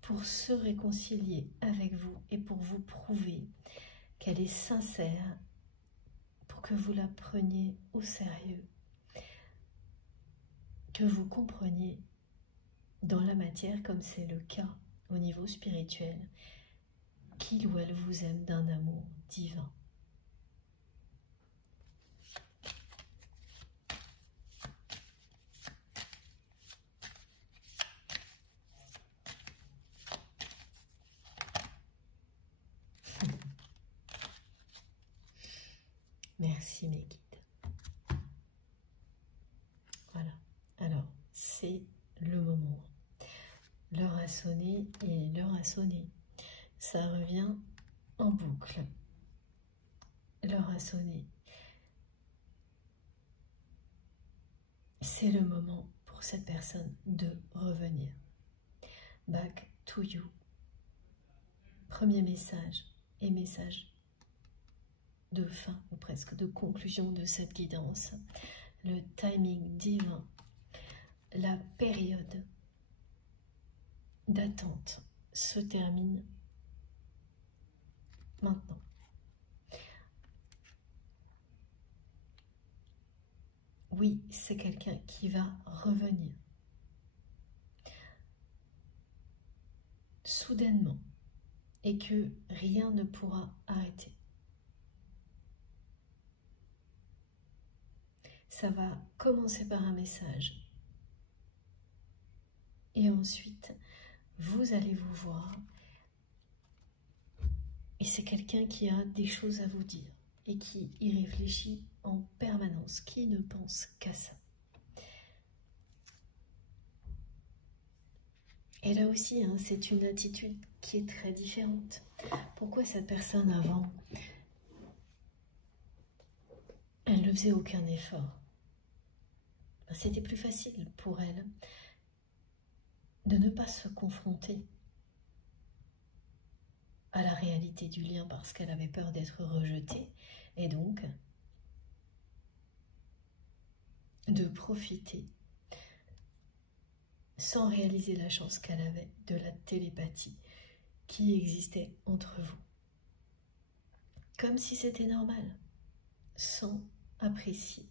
pour se réconcilier avec vous et pour vous prouver qu'elle est sincère, pour que vous la preniez au sérieux, que vous compreniez dans la matière, comme c'est le cas au niveau spirituel, qu'il ou elle vous aime d'un amour divin. Merci mes guides. Voilà, alors c'est le moment. L'heure a sonné et l'heure a sonné. Ça revient en boucle. L'heure a sonné. C'est le moment pour cette personne de revenir. Back to you. Premier message et message de fin ou presque de conclusion de cette guidance. Le timing divin, la période d'attente se termine maintenant. Oui, c'est quelqu'un qui va revenir soudainement et que rien ne pourra arrêter. Ça va commencer par un message et ensuite vous allez vous voir et c'est quelqu'un qui a des choses à vous dire et qui y réfléchit en permanence, qui ne pense qu'à ça. Et là aussi, hein, c'est une attitude qui est très différente. Pourquoi cette personne avant, elle ne faisait aucun effort? C'était plus facile pour elle de ne pas se confronter à la réalité du lien parce qu'elle avait peur d'être rejetée et donc de profiter sans réaliser la chance qu'elle avait de la télépathie qui existait entre vous. Comme si c'était normal, sans apprécier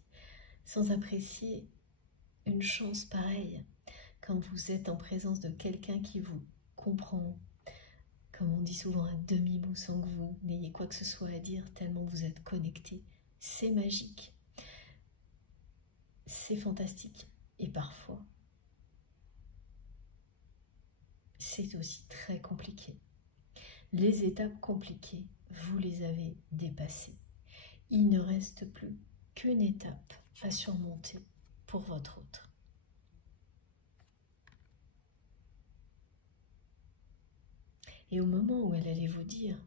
une chance pareille quand vous êtes en présence de quelqu'un qui vous comprend, comme on dit souvent à demi-mot sans que vous n'ayez quoi que ce soit à dire tellement vous êtes connecté. C'est magique, c'est fantastique et parfois c'est aussi très compliqué. Les étapes compliquées, vous les avez dépassées. Il ne reste plus qu'une étape à surmonter pour votre autre. Et au moment où elle allait vous dire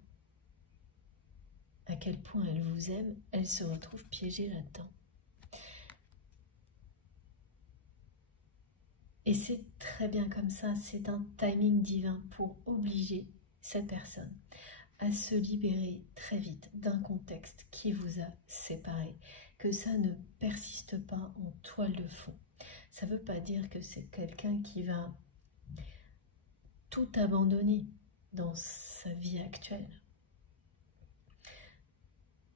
à quel point elle vous aime, elle se retrouve piégée là-dedans. Et c'est très bien comme ça, c'est un timing divin pour obliger cette personne à se libérer très vite d'un contexte qui vous a séparé, que ça ne persiste pas en toile de fond. Ça ne veut pas dire que c'est quelqu'un qui va tout abandonner dans sa vie actuelle.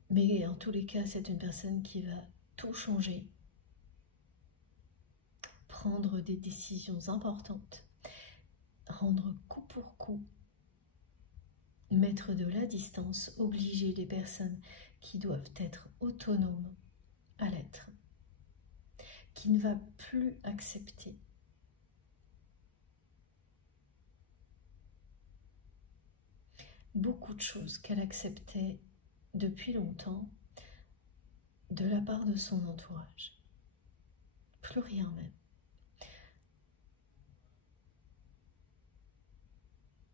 Mais en tous les cas, c'est une personne qui va tout changer, prendre des décisions importantes, rendre coup pour coup, mettre de la distance, obliger les personnes qui doivent être autonomes à l'être, qui ne va plus accepter beaucoup de choses qu'elle acceptait depuis longtemps de la part de son entourage. Plus rien même.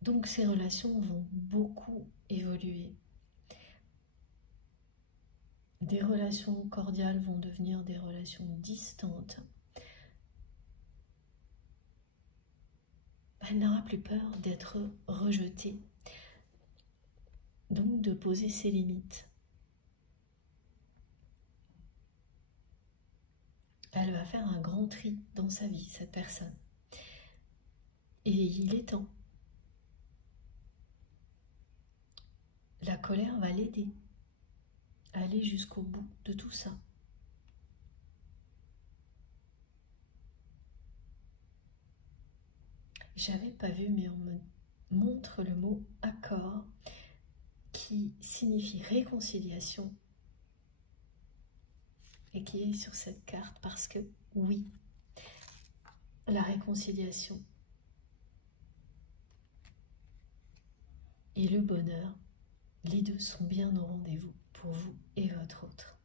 Donc ces relations vont beaucoup évoluer. Des relations cordiales vont devenir des relations distantes. Elle n'aura plus peur d'être rejetée. Donc de poser ses limites. Elle va faire un grand tri dans sa vie, cette personne. Et il est temps. La colère va l'aider à aller jusqu'au bout de tout ça. J'avais pas vu, mais on me montre le mot accord qui signifie réconciliation et qui est sur cette carte parce que oui, la réconciliation et le bonheur, les deux sont bien au rendez-vous pour vous et votre autre.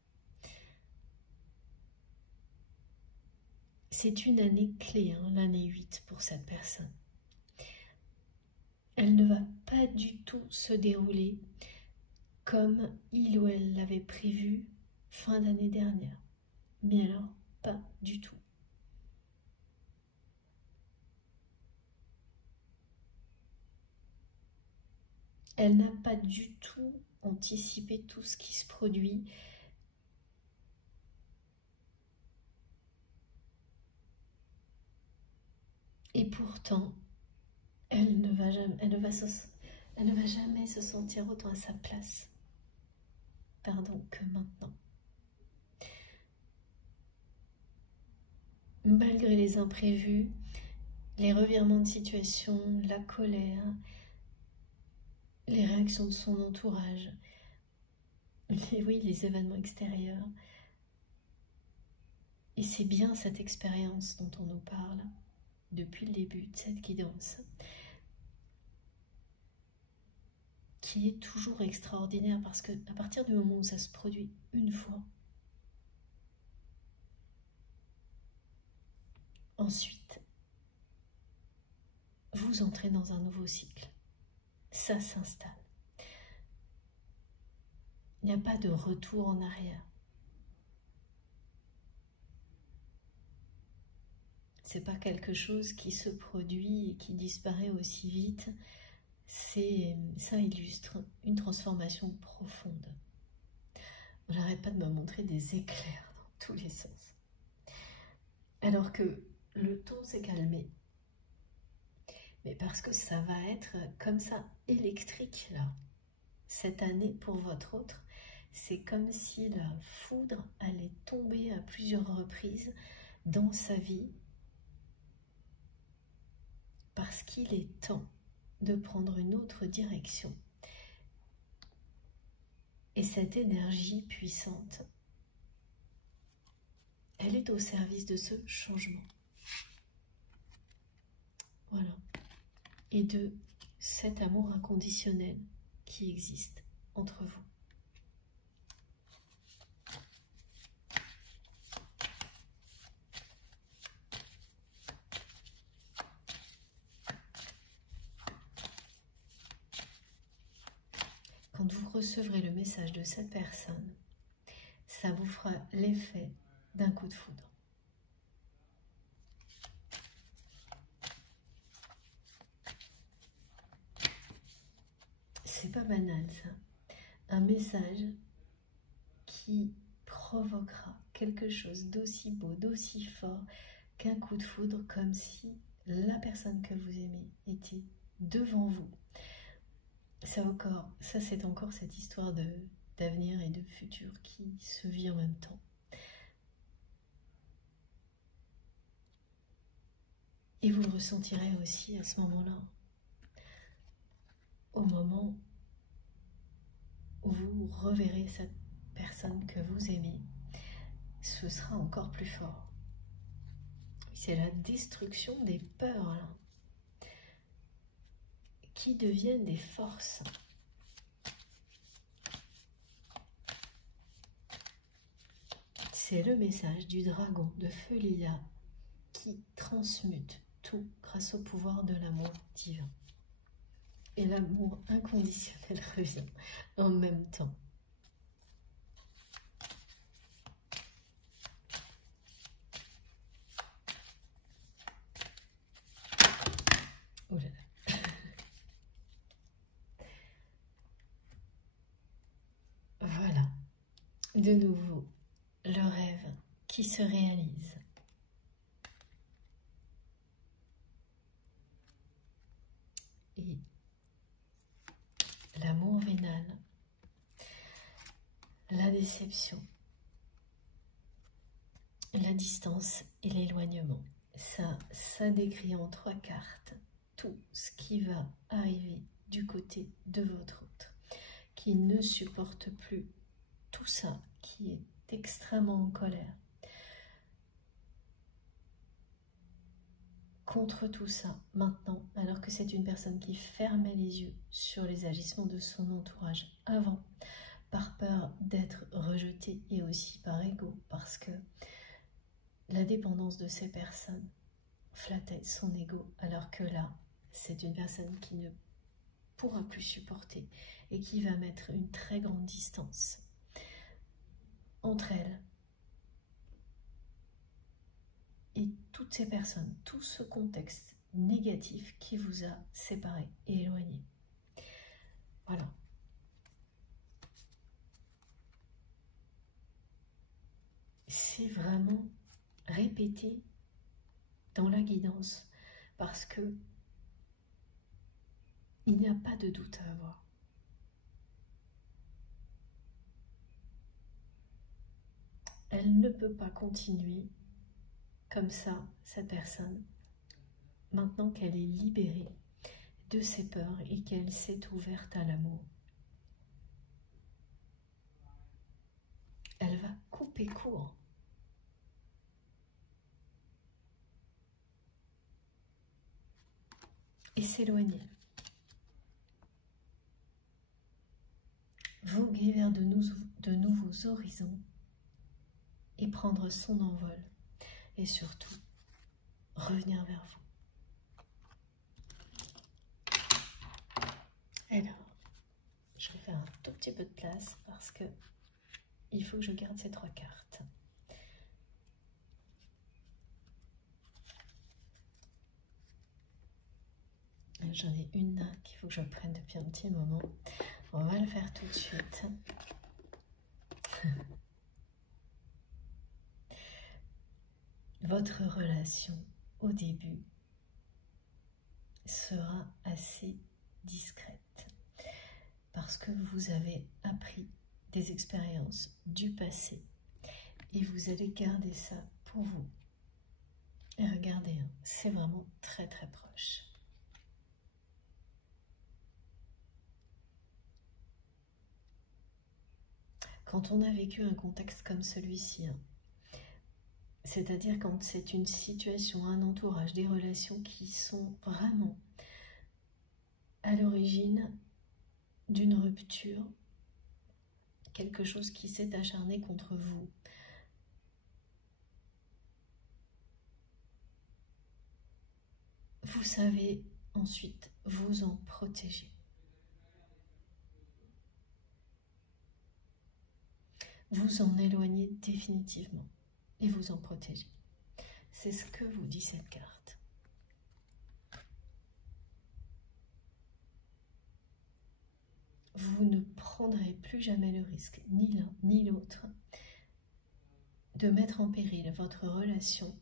C'est une année clé, hein, l'année 8 pour cette personne. Elle ne va pas du tout se dérouler comme il ou elle l'avait prévu fin d'année dernière. Mais alors, pas du tout. Elle n'a pas du tout anticipé tout ce qui se produit. Et pourtant, elle ne va jamais se sentir autant à sa place, pardon, que maintenant. Malgré les imprévus, les revirements de situation, la colère, les réactions de son entourage, les événements extérieurs. Et c'est bien cette expérience dont on nous parle depuis le début de cette guidance, qui est toujours extraordinaire parce que à partir du moment où ça se produit une fois, ensuite, vous entrez dans un nouveau cycle. Ça s'installe. Il n'y a pas de retour en arrière. C'est pas quelque chose qui se produit et qui disparaît aussi vite. Ça illustre une transformation profonde. On n'arrête pas de me montrer des éclairs dans tous les sens. Alors que le ton s'est calmé. Mais parce que ça va être comme ça, électrique là. Cette année pour votre autre, c'est comme si la foudre allait tomber à plusieurs reprises dans sa vie. Parce qu'il est temps de prendre une autre direction. Et cette énergie puissante, elle est au service de ce changement. Voilà. Et de cet amour inconditionnel qui existe entre vous. recevrez le message de cette personne, ça vous fera l'effet d'un coup de foudre. C'est pas banal ça. Un message qui provoquera quelque chose d'aussi beau, d'aussi fort qu'un coup de foudre, comme si la personne que vous aimez était devant vous. Ça c'est encore cette histoire d'avenir et de futur qui se vit en même temps. Et vous le ressentirez aussi à ce moment-là, au moment où vous reverrez cette personne que vous aimez, ce sera encore plus fort. C'est la destruction des peurs là, qui deviennent des forces. C'est le message du dragon de feu lilas qui transmute tout grâce au pouvoir de l'amour divin. Et l'amour inconditionnel revient en même temps. Oh là là. Voilà, de nouveau, le rêve qui se réalise. Et l'amour vénal, la déception, la distance et l'éloignement. Ça décrit en 3 cartes tout ce qui va arriver du côté de votre autre, qui ne supporte plus tout ça, qui est extrêmement en colère contre tout ça maintenant, alors que c'est une personne qui fermait les yeux sur les agissements de son entourage avant, par peur d'être rejetée et aussi par ego, parce que la dépendance de ces personnes flattait son ego, alors que là, c'est une personne qui ne pourra plus supporter et qui va mettre une très grande distance entre elles et toutes ces personnes, tout ce contexte négatif qui vous a séparé et éloigné. Voilà. C'est vraiment répété dans la guidance parce que il n'y a pas de doute à avoir. Elle ne peut pas continuer comme ça, cette personne, maintenant qu'elle est libérée de ses peurs et qu'elle s'est ouverte à l'amour. Elle va couper court. Et s'éloigner. Voguer vers de nouveaux horizons et prendre son envol. Et surtout, revenir vers vous. Alors, je vais faire un tout petit peu de place parce que il faut que je garde ces 3 cartes. J'en ai une là qu'il faut que je prenne depuis un petit moment. On va le faire tout de suite. Votre relation au début sera assez discrète parce que vous avez appris des expériences du passé et vous allez garder ça pour vous. Et regardez, c'est vraiment très très proche. Quand on a vécu un contexte comme celui-ci, c'est-à-dire quand c'est une situation, un entourage, des relations qui sont vraiment à l'origine d'une rupture, quelque chose qui s'est acharné contre vous, vous savez ensuite vous en protéger. vous en éloigner définitivement et vous en protéger. C'est ce que vous dit cette carte. Vous ne prendrez plus jamais le risque, ni l'un ni l'autre, de mettre en péril votre relation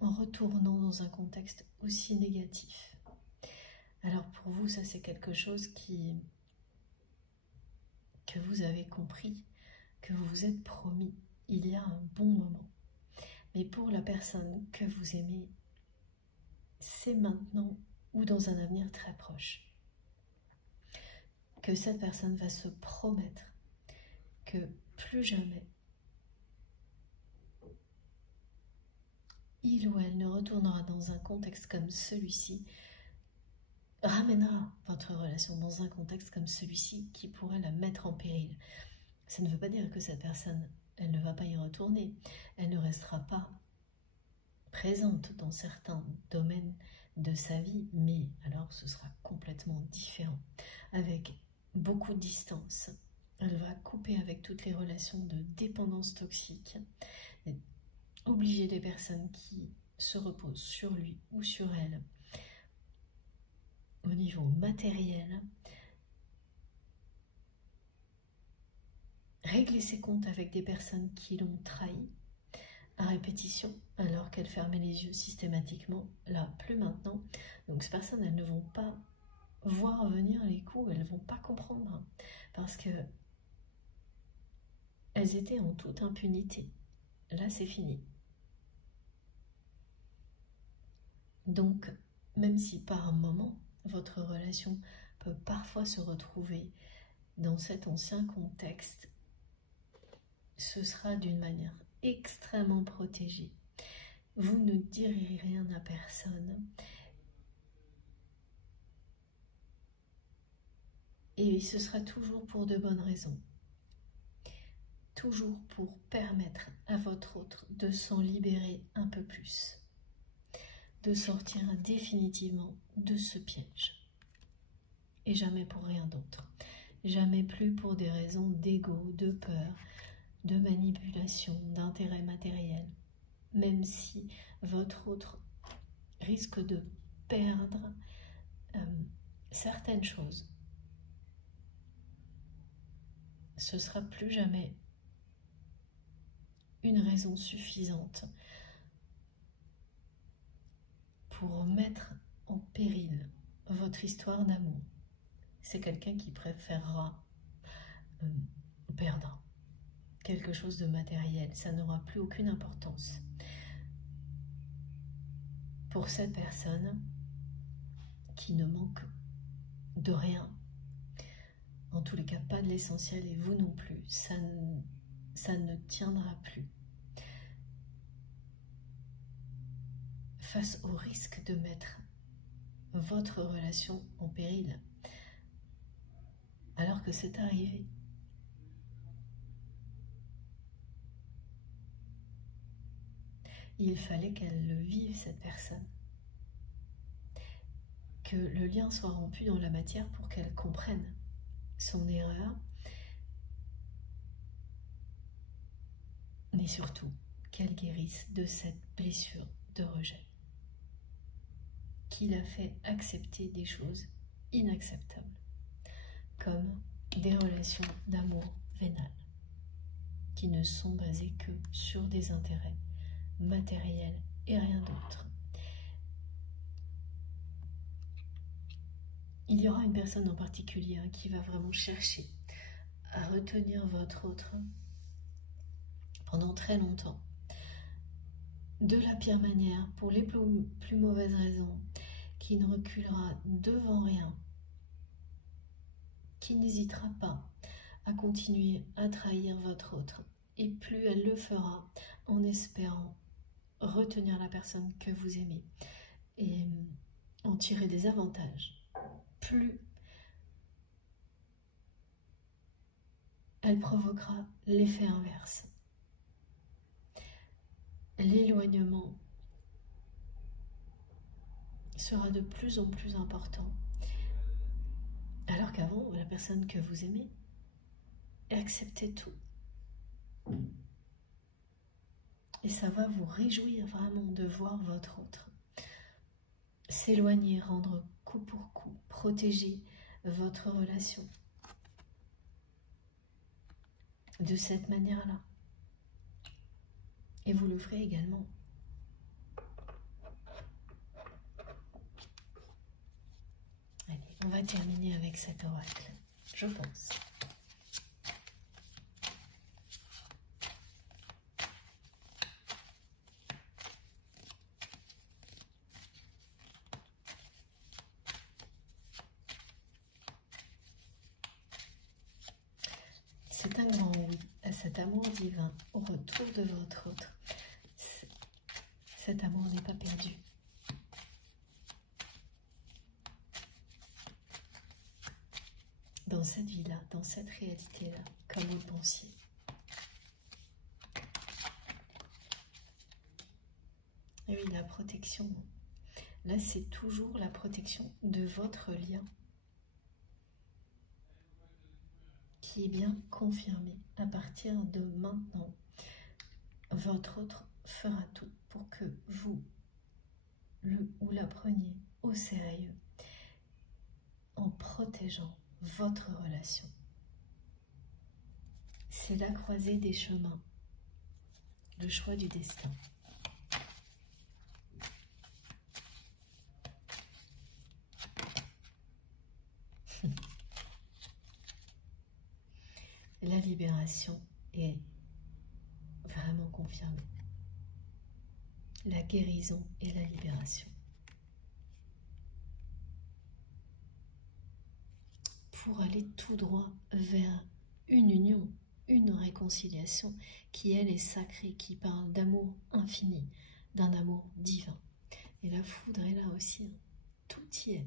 en retournant dans un contexte aussi négatif. Alors pour vous, ça c'est quelque chose que vous avez compris, que vous vous êtes promis il y a un bon moment. Mais pour la personne que vous aimez, c'est maintenant ou dans un avenir très proche que cette personne va se promettre que plus jamais il ou elle ne retournera dans un contexte comme celui-ci, ramènera votre relation dans un contexte comme celui-ci qui pourrait la mettre en péril. Ça ne veut pas dire que cette personne, elle ne va pas y retourner, elle ne restera pas présente dans certains domaines de sa vie, mais alors ce sera complètement différent, avec beaucoup de distance. Elle va couper avec toutes les relations de dépendance toxique, obliger les personnes qui se reposent sur lui ou sur elle au niveau matériel, régler ses comptes avec des personnes qui l'ont trahi à répétition alors qu'elle fermait les yeux systématiquement, là plus maintenant. Donc ces personnes, elles ne vont pas voir venir les coups, elles ne vont pas comprendre parce que elles étaient en toute impunité. Là c'est fini. Donc même si par un moment votre relation peut parfois se retrouver dans cet ancien contexte, ce sera d'une manière extrêmement protégée. Vous ne direz rien à personne. Et ce sera toujours pour de bonnes raisons. Toujours pour permettre à votre autre de s'en libérer un peu plus. De sortir définitivement de ce piège. Et jamais pour rien d'autre. Jamais plus pour des raisons d'ego, de peur, de manipulation, d'intérêt matériel. Même si votre autre risque de perdre certaines choses, ce sera plus jamais une raison suffisante pour mettre en péril votre histoire d'amour. C'est quelqu'un qui préférera perdre quelque chose de matériel. Ça n'aura plus aucune importance. Pour cette personne qui ne manque de rien, en tous les cas pas de l'essentiel, et vous non plus, ça ne tiendra plus. Face au risque de mettre votre relation en péril, alors que c'est arrivé. Il fallait qu'elle le vive, cette personne. Que le lien soit rompu dans la matière pour qu'elle comprenne son erreur, mais surtout qu'elle guérisse de cette blessure de rejet qui l'a fait accepter des choses inacceptables, comme des relations d'amour vénal, qui ne sont basées que sur des intérêts matériels et rien d'autre. Il y aura une personne en particulier qui va vraiment chercher à retenir votre autre pendant très longtemps, de la pire manière, pour les plus mauvaises raisons, qui ne reculera devant rien, qui n'hésitera pas à continuer à trahir votre autre, et plus elle le fera en espérant retenir la personne que vous aimez et en tirer des avantages, plus elle provoquera l'effet inverse. L'éloignement sera de plus en plus important, alors qu'avant, la personne que vous aimez, acceptez tout. Et ça va vous réjouir vraiment de voir votre autre s'éloigner, rendre coup pour coup, protéger votre relation de cette manière-là. Et vous le ferez également. Allez, on va terminer avec cet oracle, je pense. C'est un grand oui à cet amour divin au retour de votre autre. Cet amour n'est pas perdu. Dans cette vie-là, dans cette réalité-là, comme vous le pensiez. Et oui, la protection. Là, c'est toujours la protection de votre lien qui est bien confirmé. À partir de maintenant, votre autre fera tout pour que vous le ou la preniez au sérieux en protégeant votre relation. C'est la croisée des chemins, le choix du destin. La libération est vraiment confirmée. La guérison et la libération. Pour aller tout droit vers une union, une réconciliation qui, elle, est sacrée, qui parle d'amour infini, d'un amour divin. Et la foudre est là aussi, tout y est.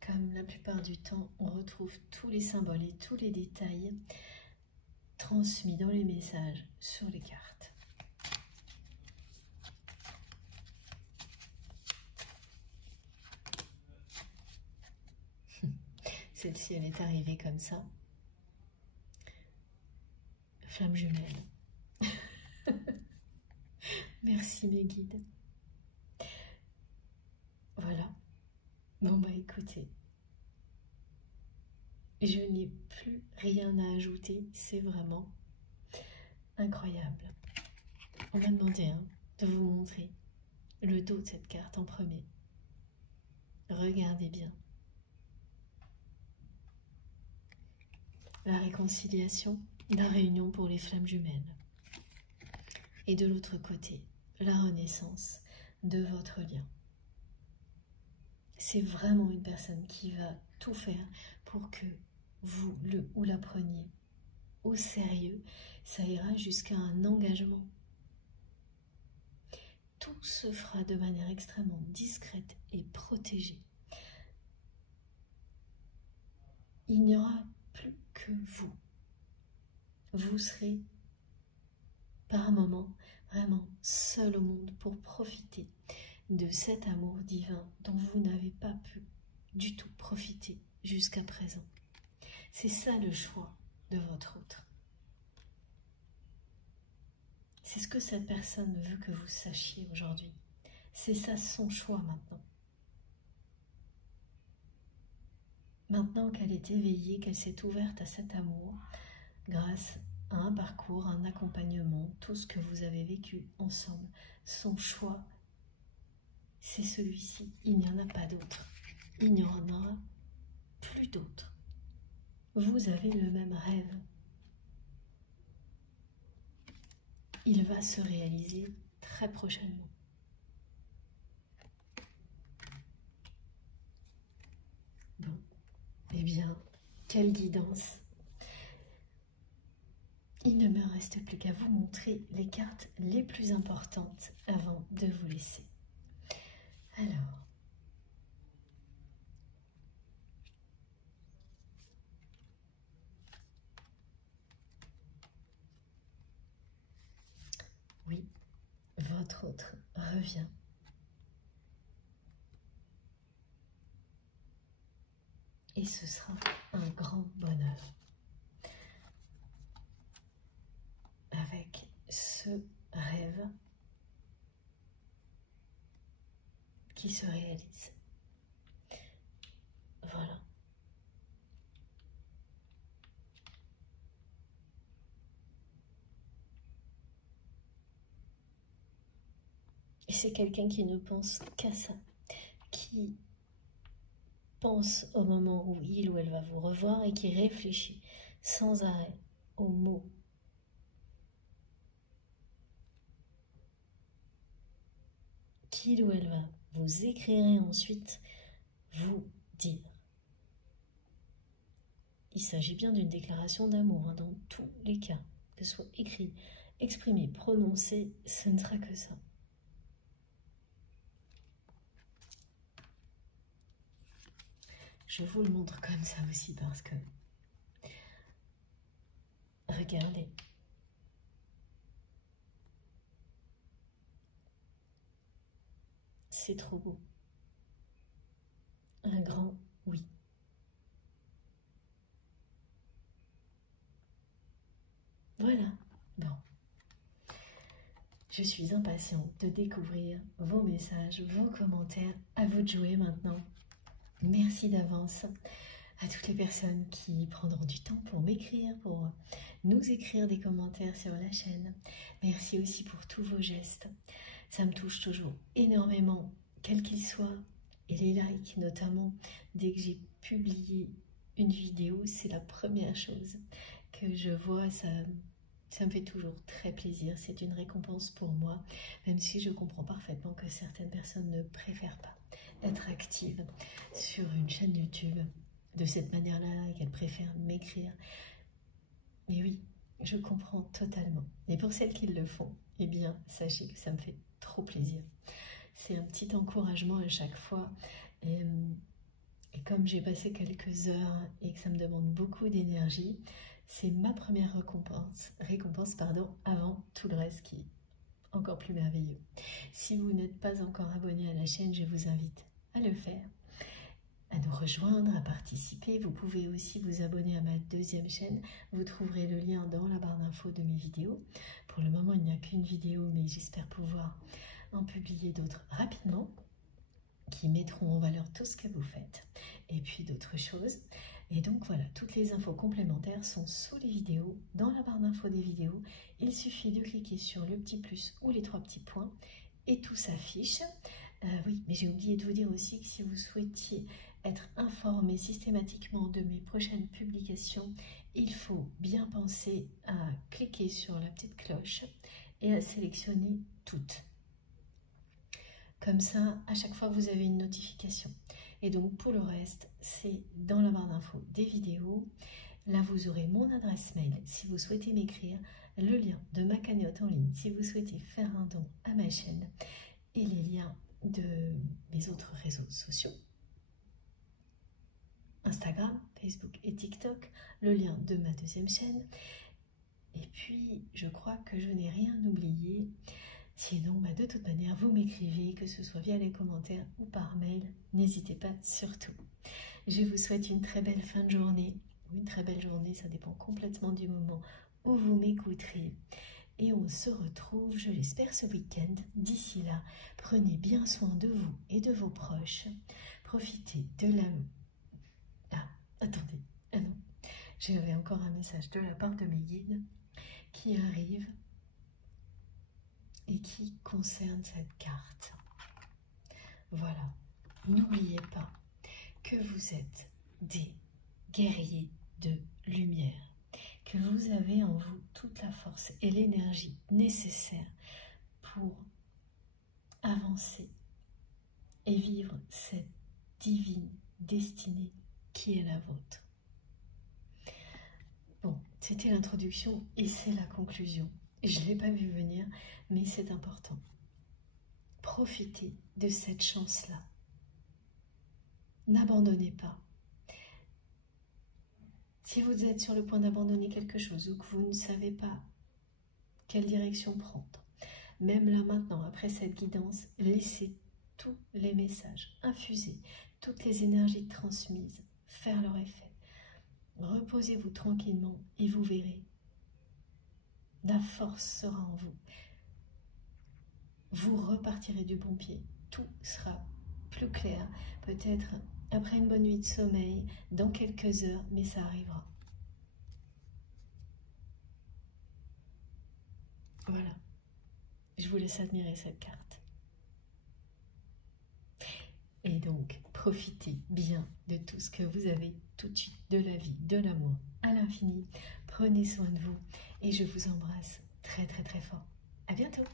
Comme la plupart du temps, on retrouve tous les symboles et tous les détails transmis dans les messages sur les cartes. Celle-ci, elle est arrivée comme ça. Flamme jumelle. Merci mes guides. Voilà. Bon bah écoutez, je n'ai plus rien à ajouter, c'est vraiment incroyable. On m'a demandé de vous montrer le dos de cette carte en premier. Regardez bien. La réconciliation, la réunion pour les flammes jumelles. Et de l'autre côté, la renaissance de votre lien. C'est vraiment une personne qui va tout faire pour que vous le ou la preniez au sérieux. Ça ira jusqu'à un engagement. Tout se fera de manière extrêmement discrète et protégée. Il n'y aura plus que vous. Vous serez par moments vraiment seul au monde pour profiter de cet amour divin dont vous n'avez pas pu du tout profiter jusqu'à présent. C'est ça le choix de votre autre. C'est ce que cette personne veut que vous sachiez aujourd'hui. C'est ça son choix maintenant. Maintenant qu'elle est éveillée, qu'elle s'est ouverte à cet amour, grâce à un parcours, un accompagnement, tout ce que vous avez vécu ensemble, son choix, c'est celui-ci. Il n'y en a pas d'autre. Il n'y en aura plus d'autre. Vous avez le même rêve. Il va se réaliser très prochainement. Bon, eh bien, quelle guidance! Il ne me reste plus qu'à vous montrer les cartes les plus importantes avant de vous laisser. Alors, oui, votre autre revient. et ce sera un grand bonheur. Avec ce rêve qui se réalise. Voilà. Et c'est quelqu'un qui ne pense qu'à ça, qui pense au moment où il ou elle va vous revoir et qui réfléchit sans arrêt aux mots qu'il ou elle va vous écrire et ensuite vous dire. Il s'agit bien d'une déclaration d'amour, hein, dans tous les cas, que ce soit écrit, exprimé, prononcé, ce ne sera que ça. Je vous le montre comme ça aussi parce que, regardez, c'est trop beau. Un grand oui. Voilà, bon. Je suis impatiente de découvrir vos messages, vos commentaires. À vous de jouer maintenant. Merci d'avance à toutes les personnes qui prendront du temps pour m'écrire, pour nous écrire des commentaires sur la chaîne. Merci aussi pour tous vos gestes. Ça me touche toujours énormément, quels qu'ils soient. Et les likes notamment, dès que j'ai publié une vidéo, c'est la première chose que je vois. Ça me fait toujours très plaisir, c'est une récompense pour moi, même si je comprends parfaitement que certaines personnes ne préfèrent pas être actives sur une chaîne YouTube de cette manière-là et qu'elles préfèrent m'écrire. Mais oui, je comprends totalement. Et pour celles qui le font, eh bien, sachez que ça me fait trop plaisir. C'est un petit encouragement à chaque fois. Et comme j'ai passé quelques heures et que ça me demande beaucoup d'énergie, c'est ma première récompense avant tout le reste qui est encore plus merveilleux. Si vous n'êtes pas encore abonné à la chaîne, je vous invite à le faire, à nous rejoindre, à participer. Vous pouvez aussi vous abonner à ma deuxième chaîne. Vous trouverez le lien dans la barre d'infos de mes vidéos. Pour le moment, il n'y a qu'une vidéo, mais j'espère pouvoir en publier d'autres rapidement, qui mettront en valeur tout ce que vous faites, et puis d'autres choses. Et donc voilà, toutes les infos complémentaires sont sous les vidéos, dans la barre d'infos des vidéos. Il suffit de cliquer sur le petit plus ou les 3 petits points, et tout s'affiche. Oui, mais j'ai oublié de vous dire aussi que si vous souhaitiez être informé systématiquement de mes prochaines publications, il faut bien penser à cliquer sur la petite cloche et à sélectionner toutes. Comme ça, à chaque fois, vous avez une notification. Et donc, pour le reste, c'est dans la barre d'infos des vidéos. Là, vous aurez mon adresse mail si vous souhaitez m'écrire, le lien de ma cagnotte en ligne si vous souhaitez faire un don à ma chaîne et les liens de mes autres réseaux sociaux. Instagram, Facebook et TikTok, le lien de ma deuxième chaîne. Et puis, je crois que je n'ai rien oublié. Sinon, de toute manière, vous m'écrivez, que ce soit via les commentaires ou par mail. N'hésitez pas surtout. Je vous souhaite une très belle fin de journée. Une très belle journée, ça dépend complètement du moment où vous m'écouterez. Et on se retrouve, je l'espère, ce week-end. D'ici là, prenez bien soin de vous et de vos proches. Profitez de la... Ah, attendez. Ah non. J'avais encore un message de la part de mes guides qui arrive et qui concerne cette carte. Voilà, n'oubliez pas que vous êtes des guerriers de lumière, que vous avez en vous toute la force et l'énergie nécessaires pour avancer et vivre cette divine destinée qui est la vôtre. Bon, c'était l'introduction et c'est la conclusion. Je ne l'ai pas vu venir, mais c'est important. Profitez de cette chance-là. N'abandonnez pas. Si vous êtes sur le point d'abandonner quelque chose ou que vous ne savez pas quelle direction prendre, même là maintenant, après cette guidance, laissez tous les messages infuser, toutes les énergies transmises, faire leur effet. Reposez-vous tranquillement et vous verrez. La force sera en vous. Vous repartirez du bon pied. Tout sera plus clair. Peut-être après une bonne nuit de sommeil, dans quelques heures, mais ça arrivera. Voilà. Je vous laisse admirer cette carte. Et donc, profitez bien de tout ce que vous avez tout de suite, de la vie, de l'amour, à l'infini. Prenez soin de vous et je vous embrasse très très très fort. À bientôt.